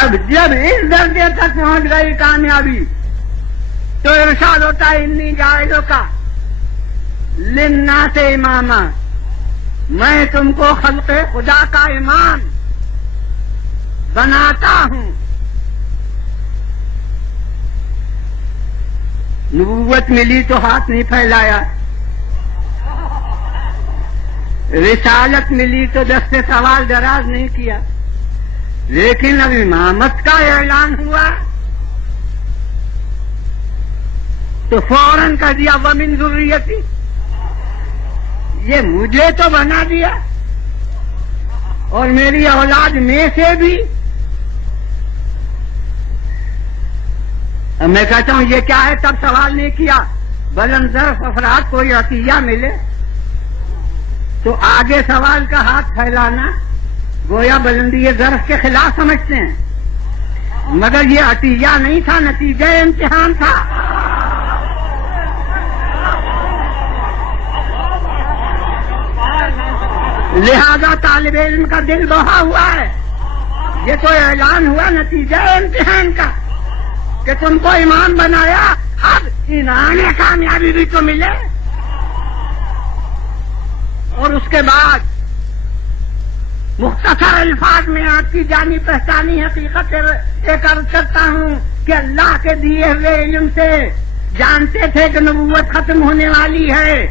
اب جب اس درجے تک پہنچ گئی کامیابی تو ارشاد ہوتا ہے انی جاعلو کا للناس اماما، میں تم کو خلق خدا کا امام بناتا ہوں. نبوت ملی تو ہاتھ نہیں پھیلایا، رسالت ملی تو دست سوال دراز نہیں کیا، لیکن اب امامت کا اعلان ہوا تو فوراً کہہ دیا ومن ذریتی، یہ مجھے تو بنا دیا اور میری اولاد میں سے بھی. اب میں کہتا ہوں یہ کیا ہے؟ تب سوال نہیں کیا. بلند ظرف افراد کوئی عطیہ ملے تو آگے سوال کا ہاتھ پھیلانا گویا بلندی ظرف کے خلاف سمجھتے ہیں، مگر یہ عطیہ نہیں تھا، نتیجہ امتحان تھا. لہذا طالب علم کا دل بہا ہوا ہے. یہ تو اعلان ہوا نتیجہ امتحان کا کہ تم کو امام بنایا، اب انعام کامیابی بھی تو ملے. اور اس کے بعد مختصر الفاظ میں آپ کی جانی پہچانی حقیقت ایک عرض کرتا ہوں کہ اللہ کے دیے ہوئے علم سے جانتے تھے کہ نبوت ختم ہونے والی ہے.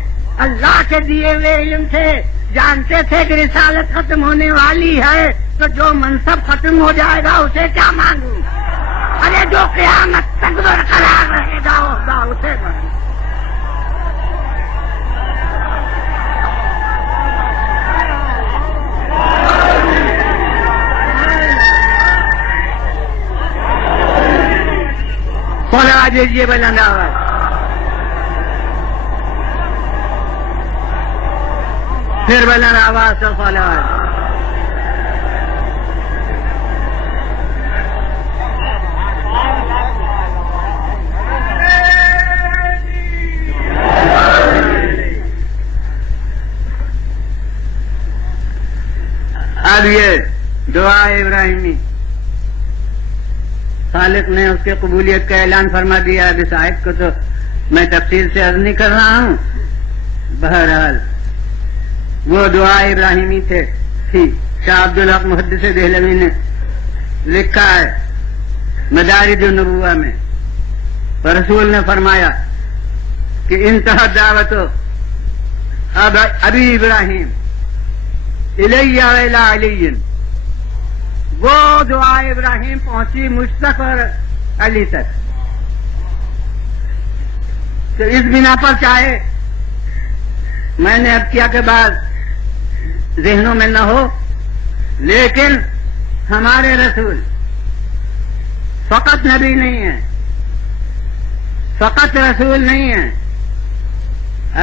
اللہ کے دیے ہوئے علم سے جانتے تھے کہ رسالت ختم ہونے والی ہے. تو جو منصب ختم ہو جائے گا اسے کیا مانگوں؟ ارے جو قیامت تک برقرار رہے گا اسے مانگوں. بولا دیجیے بلند آواز. پھر بلند آواز سے بولا. اب یہ دعا ابراہیمی خالق نے اس کی قبولیت کا اعلان فرما دیا. اب اس آیت کو تو میں تفصیل سے عرض نہیں کر رہا ہوں. بہرحال وہ دعا ابراہیمی تھی. شاہ عبدالحق محدث دہلوی نے لکھا ہے مدارج النبوہ میں، رسول نے فرمایا کہ انتہا دعوت ابی ابراہیم الی وإلی علی وہ دعا ابراہیم پہنچی مجھ تک اور علی تک. تو اس بنا پر چاہے میں نے اب کیا کے بعد ذہنوں میں نہ ہو، لیکن ہمارے رسول فقط نبی نہیں ہیں، فقط رسول نہیں ہیں.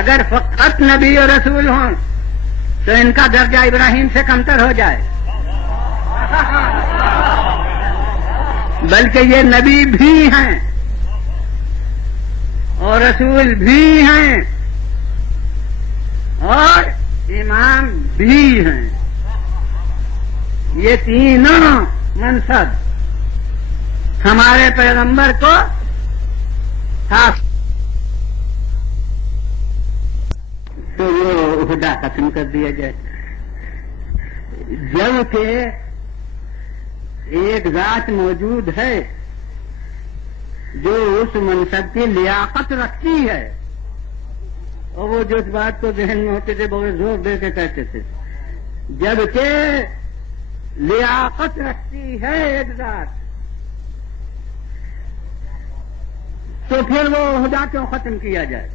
اگر فقط نبی اور رسول ہوں تو ان کا درجہ ابراہیم سے کمتر ہو جائے، بلکہ یہ نبی بھی ہیں اور رسول بھی ہیں اور امام بھی ہیں. یہ تینوں منصب ہمارے پیغمبر کو حاصل. تو وہ عہدہ ختم کر دیا جائے، جبکہ ایک ذات موجود ہے جو اس منصب کی لیاقت رکھتی ہے. اور وہ جو اس بات کو ذہن میں ہوتے تھے بہت زور دے کے کہتے تھے، جبکہ لیاقت رکھتی ہے ایک ذات، تو پھر وہ عہدہ کیوں ختم کیا جائے؟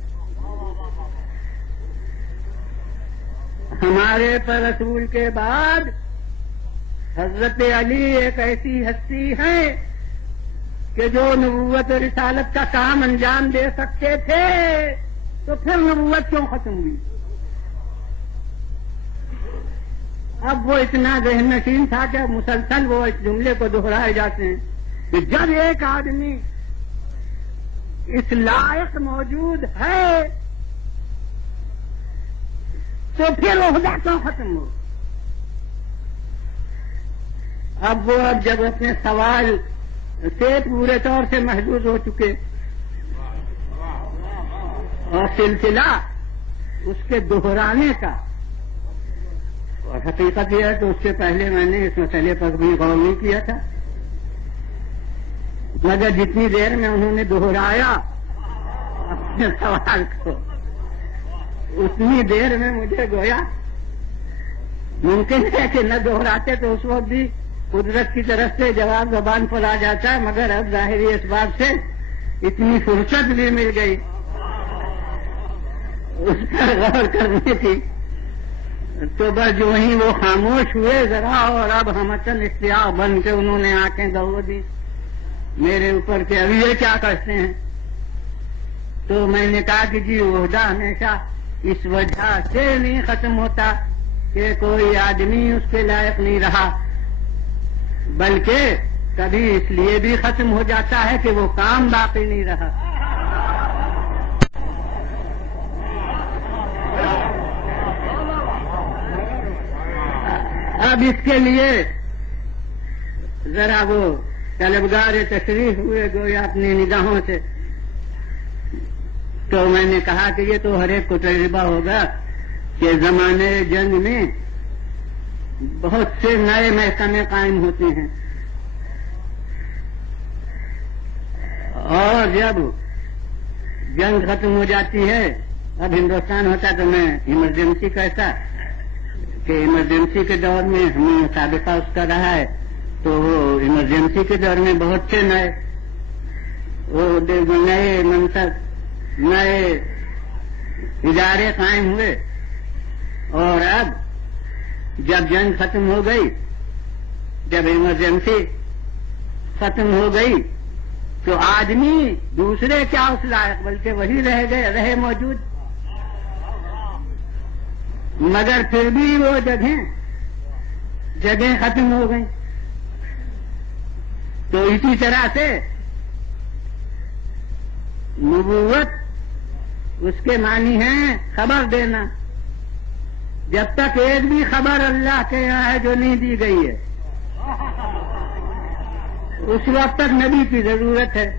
ہمارے پر رسول کے بعد حضرت علی ایک ایسی ہستی ہے کہ جو نبوت و رسالت کا کام انجام دے سکتے تھے، تو پھر نبوت کیوں ختم ہوئی؟ اب وہ اتنا ذہن نشین تھا کہ مسلسل وہ اس جملے کو دہرائے جاتے ہیں کہ جب ایک آدمی اس لائق موجود ہے تو پھر عہدہ کیوں ختم ہو؟ اب وہ جب اپنے سوال سے پورے طور سے محظوظ ہو چکے اور سلسلہ اس کے دہرانے کا، اور حقیقت یہ ہے کہ اس سے پہلے میں نے اس مسئلے پر بھی غور نہیں کیا تھا، مگر جتنی دیر میں انہوں نے دہرایا اپنے سوال کو اتنی دیر میں مجھے گویا ممکن ہے کہ نہ دہراتے تو اس وقت بھی قدرت کی طرف سے جواب زبان پر آ جاتا ہے، مگر اب ظاہری اسباب سے اتنی فرصت بھی مل گئی اس پر غور کرنے کی، تو بس جو ہی وہ خاموش ہوئے ذرا، اور اب ہمتن اشتیاق بن کے انہوں نے آنکھیں دو دی میرے اوپر کہ ابھی یہ کیا کرتے ہیں. تو میں نے کہا کہ جی عہدہ ہمیشہ اس وجہ سے نہیں ختم ہوتا کہ کوئی آدمی اس کے لائق نہیں رہا، بلکہ کبھی اس لیے بھی ختم ہو جاتا ہے کہ وہ کام باقی نہیں رہا. اب اس کے لیے ذرا وہ طلبگار تشریف ہوئے گویا اپنی نگاہوں سے، تو میں نے کہا کہ یہ تو ہر ایک کو تجربہ ہوگا کہ زمانے جنگ میں بہت سے نئے محکمے قائم ہوتے ہیں، اور جب جنگ ختم ہو جاتی ہے، اب ہندوستان ہوتا تو میں ایمرجنسی کہتا کہ ایمرجنسی کے دور میں ہمیں سابقہ اس کا رہا ہے، تو وہ ایمرجنسی کے دور میں بہت سے نئے منصب، نئے ادارے قائم ہوئے، اور اب جب جنگ ختم ہو گئی، جب ایمرجنسی ختم ہو گئی، تو آدمی دوسرے کیا اس لائق، بلکہ وہی رہے موجود، مگر پھر بھی وہ جگہیں ختم ہو گئیں. تو اسی طرح سے نبوت اس کے معنی ہے خبر دینا. جب تک ایک بھی خبر اللہ کے یہاں ہے جو نہیں دی گئی ہے، اس وقت تک نبی کی ضرورت ہے.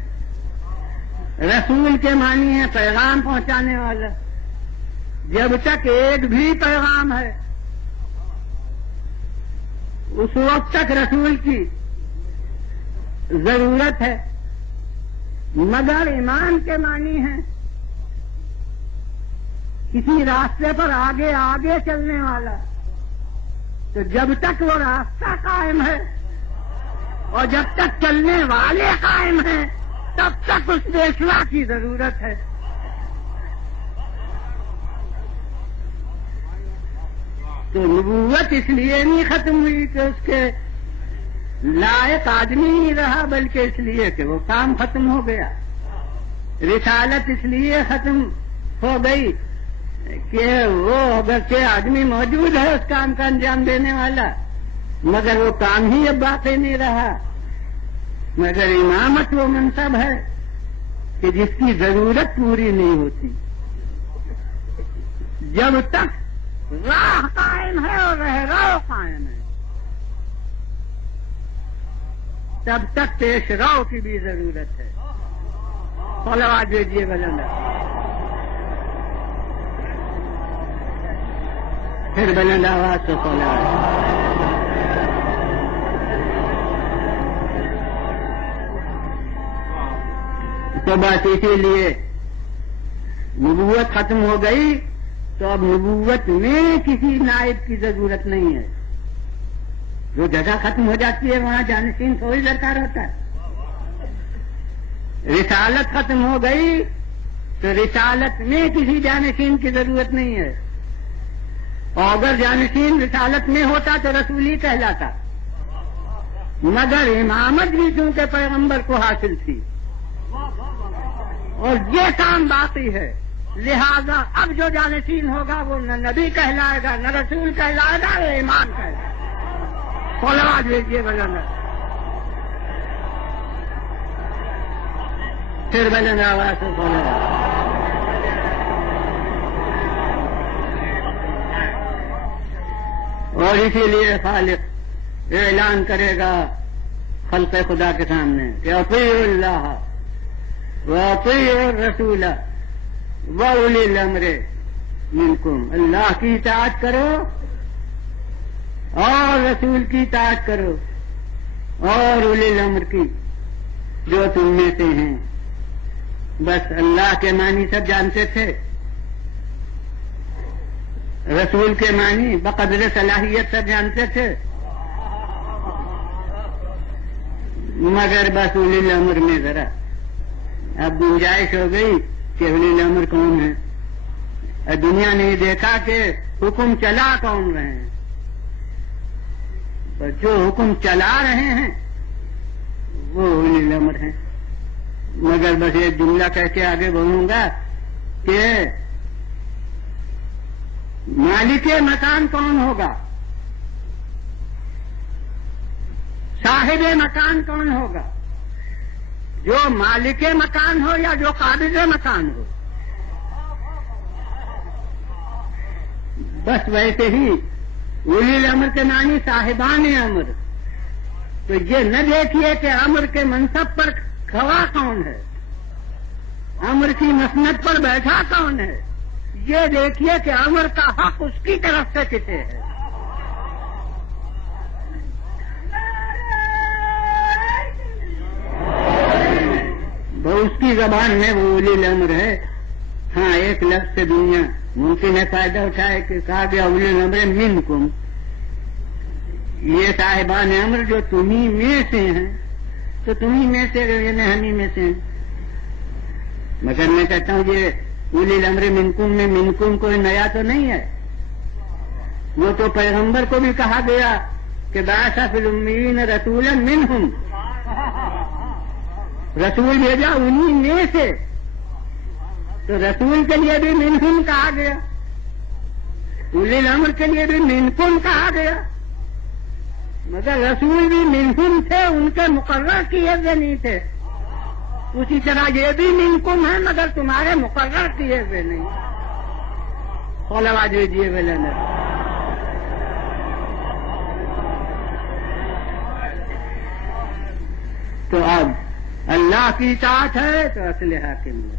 رسول کے معنی ہے پیغام پہنچانے والا. جب تک ایک بھی پیغام ہے اس وقت تک رسول کی ضرورت ہے. مگر ایمان کے معنی ہے کسی راستے پر آگے آگے چلنے والا. تو جب تک وہ راستہ قائم ہے اور جب تک چلنے والے قائم ہیں تب تک اس پیشوا کی ضرورت ہے. تو نبوت اس لیے نہیں ختم ہوئی کہ اس کے لائق آدمی نہیں رہا، بلکہ اس لیے کہ وہ کام ختم ہو گیا. رسالت اس لیے ختم ہو گئی کہ وہ اگرچہ آدمی موجود ہے اس کام کا انجام دینے والا، مگر وہ کام ہی اب باقی نہیں رہا. مگر امامت وہ منصب ہے کہ جس کی ضرورت پوری نہیں ہوتی. جب تک راہ قائم ہے اور رہراو قائم ہے تب تک پیش رو کی بھی ضرورت ہے. صلوات بھیجیے بلند، پھر بلند آواز سے صلوات. تو بس اسی لیے نبوت ختم ہو گئی تو اب نبوت میں کسی نائب کی ضرورت نہیں ہے. جو جگہ ختم ہو جاتی ہے وہاں جانشین تھوڑی درکار ہوتا ہے. رسالت ختم ہو گئی تو رسالت میں کسی جانشین کی ضرورت نہیں ہے. اور اگر جانشین رسالت میں ہوتا تو رسولی کہلاتا. مگر امامت بھی چونکہ پیغمبر کو حاصل تھی اور یہ کام باقی ہے، لہذا اب جو جانشین ہوگا وہ نہ نبی کہلائے گا، نہ رسول کہلائے گا، نہ امام کہلائے گا. صلوات بھیجیے بلند، پھر بلند آواز سے صلوات. اور اسی لیے خالق اعلان کرے گا خلق خدا کے سامنے کہ اطیعوا اللہ واطیعوا الرسول واولی الامر منکم. اللہ کی اطاعت کرو اور رسول کی اطاعت کرو اور اولی الامر کی جو تم میں سے ہیں. بس اللہ کے معنی سب جانتے تھے، رسول کے معنی بقدر صلاحیت سب جانتے تھے، مگر بس اولی الامر میں ذرا اب گنجائش ہو گئی کہ اولی الامر کون ہے. دنیا نے دیکھا کہ حکم چلا کون رہے ہیں، پر جو حکم چلا رہے ہیں وہ اولی الامر ہیں. مگر بس ایک جملہ کہہ کے آگے بڑھوں گا کہ مالک مکان کون ہوگا، صاحب مکان کون ہوگا، جو مالک مکان ہو یا جو قابض مکان ہو. بس ویسے ہی اولی الامر کے معنی صاحبان امر. تو یہ نہ دیکھیے کہ امر کے منصب پر کھڑا کون ہے، امر کی مسند پر بیٹھا کون ہے، یہ دیکھیے کہ امر کا حق اس کی طرف سے کسے ہے. اس کی زبان میں وہ اولی الامر ہے. ہاں ایک لفظ سے دنیا ممکن ہے فائدہ اٹھائے کہ کہا گیا اولی الامر منکم، یہ صاحبان امر جو تمہیں میں سے ہیں، تو تمہیں میں سے یعنی ہمیں میں سے ہیں. مگر میں کہتا ہوں یہ اولی الامر منکم میں منکم کوئی نیا تو نہیں ہے. وہ تو پیغمبر کو بھی کہا گیا کہ بعث فی الامیین رسولا منہم، رسول بھیجا انہی میں سے. تو رسول کے لیے بھی منہم کہا گیا، اولی الامر کے لیے بھی منکم کہا گیا. مگر رسول بھی منہم تھے، ان کے مقرر کیے ہوئے نہیں تھے. اسی طرح یہ بھی منکم ہے مگر تمہارے مقرر کیے ہوئے نہیں. صلوات دیجیے بلند. تو اب اللہ کی اطاعت ہے تو اصل حاکم ہے،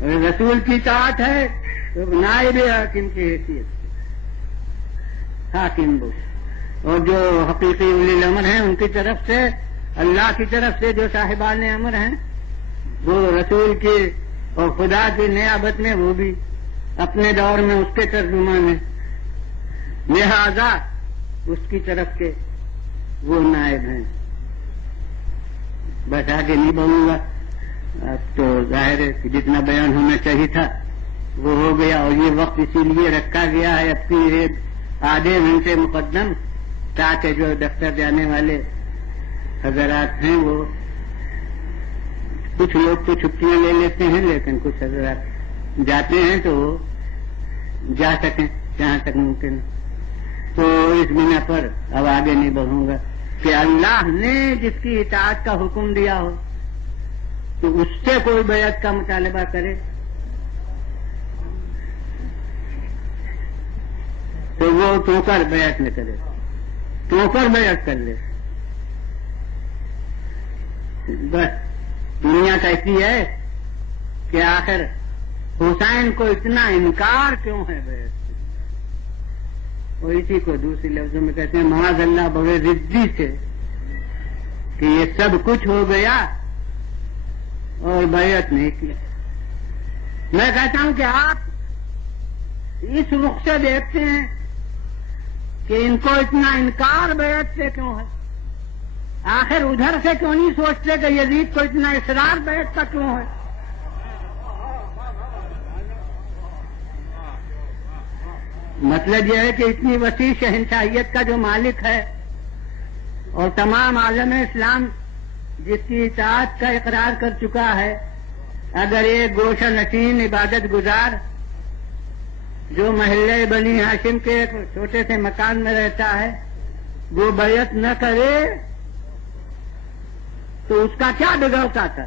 اور رسول کی اطاعت ہے تو نائب حاکم کی حیثیت سے حاکم وہ. اور جو حقیقی اولی الامر ہیں ان کی طرف سے، اللہ کی طرف سے جو صاحبان امر ہیں وہ رسول کی اور خدا کی نیابت میں وہ بھی اپنے دور میں اس کے ترجمان ہیں، لہذا اس کی طرف کے وہ نائب ہیں. بس آگے نہیں بڑھوں گا. اب تو ظاہر ہے کہ جتنا بیان ہونا چاہیے تھا وہ ہو گیا، اور یہ وقت اسی لیے رکھا گیا ہے اب کی آدھے گھنٹے مقدم، تاکہ جو دفتر جانے والے حضرات ہیں وہ، کچھ لوگ تو چھٹیاں لے لیتے ہیں لیکن کچھ حضرات جاتے ہیں تو وہ جا سکیں جہاں تک ممکن. تو اس بنا پر اب آگے نہیں بڑھوں گا کہ اللہ نے جس کی اطاعت کا حکم دیا ہو تو اس سے کوئی بیعت کا مطالبہ کرے تو وہ تو کر بیعت نہ کرے، تو کر بیعت کر لے. بس دنیا کہتی ہے کہ آخر حسین کو اتنا انکار کیوں ہے بیعت سے، اور اسی کو دوسری لفظوں میں کہتے ہیں معاذ اللہ بغیر ضدی سے کہ یہ سب کچھ ہو گیا اور بیعت نہیں کی. میں کہتا ہوں کہ آپ اس رخ سے دیکھتے ہیں کہ ان کو اتنا انکار بیعت سے کیوں ہے، آخر ادھر سے کیوں نہیں سوچتے کہ یزید کو اتنا اصرار بیعت کا کیوں ہے. مطلب یہ ہے کہ اتنی وسیع شہنشاہیت کا جو مالک ہے اور تمام عالم اسلام جس کی اطاعت کا اقرار کر چکا ہے، اگر ایک گوشہ نشین عبادت گزار جو محلے بنی ہاشم کے ایک چھوٹے سے مکان میں رہتا ہے وہ بیعت نہ کرے تو اس کا کیا بگڑتا تھا.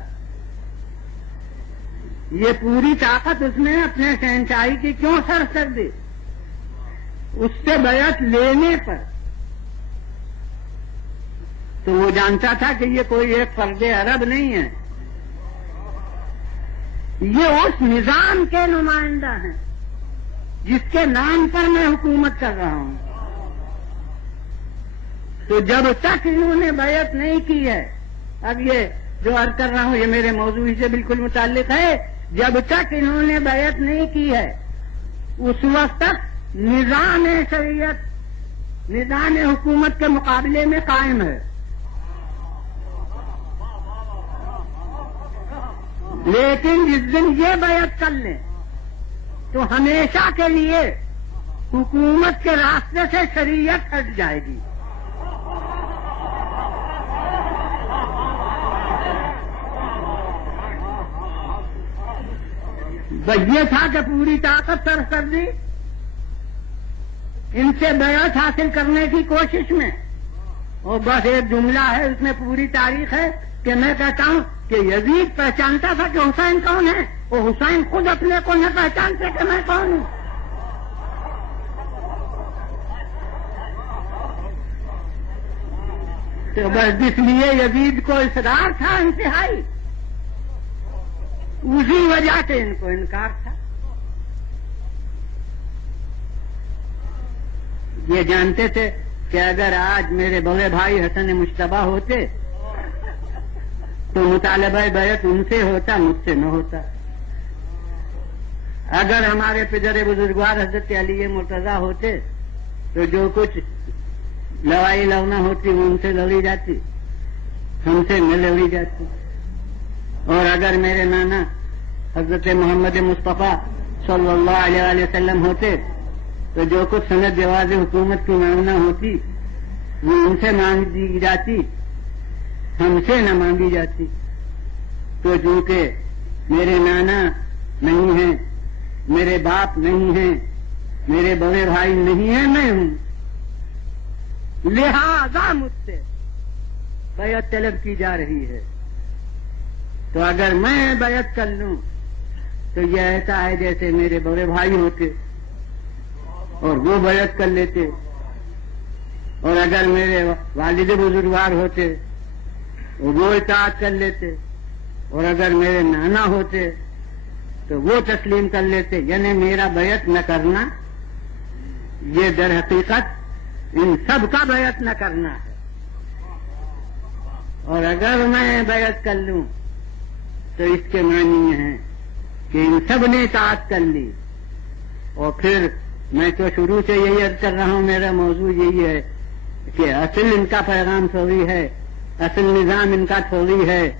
یہ پوری طاقت اس نے اپنے شہنشاہی کی کیوں صرف کر دی اس سے بیعت لینے پر. تو وہ جانتا تھا کہ یہ کوئی ایک فرد عرب نہیں ہے، یہ اس نظام کے نمائندہ ہیں جس کے نام پر میں حکومت کر رہا ہوں. تو جب تک انہوں نے بیعت نہیں کی ہے، اب یہ جو عرض کر رہا ہوں یہ میرے موضوع سے بالکل متعلق ہے، جب تک انہوں نے بیعت نہیں کی ہے اس وقت تک نظام شریعت نظام حکومت کے مقابلے میں قائم ہے. لیکن جس دن یہ بیعت کر لیں تو ہمیشہ کے لیے حکومت کے راستے سے شریعت ہٹ جائے گی. بس یہ تھا کہ پوری طاقت صرف کر دی ان سے بیعت حاصل کرنے کی کوشش میں، اور بس ایک جملہ ہے اس میں پوری تاریخ ہے کہ میں کہتا ہوں کہ یزید پہچانتا تھا کہ حسین کون ہے، اور حسین خود اپنے کو نہ پہچانتے کہ میں کون ہوں. تو بس اس لیے یزید کو اصرار تھا انتہائی، اسی وجہ سے ان کو انکار تھا. یہ جانتے تھے کہ اگر آج میرے بڑے بھائی حسن مشتبہ ہوتے تو مطالبہ بیعت ان سے ہوتا، مجھ سے نہ ہوتا. اگر ہمارے پدر بزرگوار حضرت علی مرتضیٰ ہوتے تو جو کچھ لڑائی لڑنا ہوتی وہ ان سے لڑی جاتی، ہم سے نہ لڑی جاتی. اور اگر میرے نانا حضرت محمد مصطفیٰ صلی اللہ علیہ وسلم ہوتے تو جو کچھ سند جواز حکومت کی مانگنا ہوتی وہ ان سے مانگی جاتی، ہم سے نہ مانگی جاتی. تو چونکہ میرے نانا نہیں ہیں، میرے باپ نہیں ہیں، میرے بڑے بھائی نہیں ہیں، میں ہوں، لہذا مجھ سے بیعت طلب کی جا رہی ہے. تو اگر میں بیعت کر لوں تو یہ ایسا ہے جیسے میرے بڑے بھائی ہوتے اور وہ بیعت کر لیتے، اور اگر میرے والد بزرگوار ہوتے وہ اطاعت کر لیتے، اور اگر میرے نانا ہوتے تو وہ تسلیم کر لیتے. یعنی میرا بیعت نہ کرنا یہ در حقیقت ان سب کا بیعت نہ کرنا ہے. اور اگر میں بیعت کر لوں تو اس کے معنی یہ ہیں کہ ان سب نے اطاعت کر لی. اور پھر میں تو شروع سے یہی عرض کر رہا ہوں، میرا موضوع یہی ہے کہ اصل ان کا پیغام سوئی ہے اصل نظام ان کا تھوڑی ہے،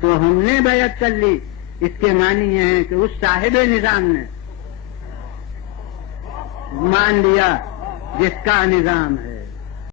تو ہم نے بیعت کر لی، اس کے معنی یہ ہے کہ اس صاحب نظام نے مان لیا جس کا نظام ہے۔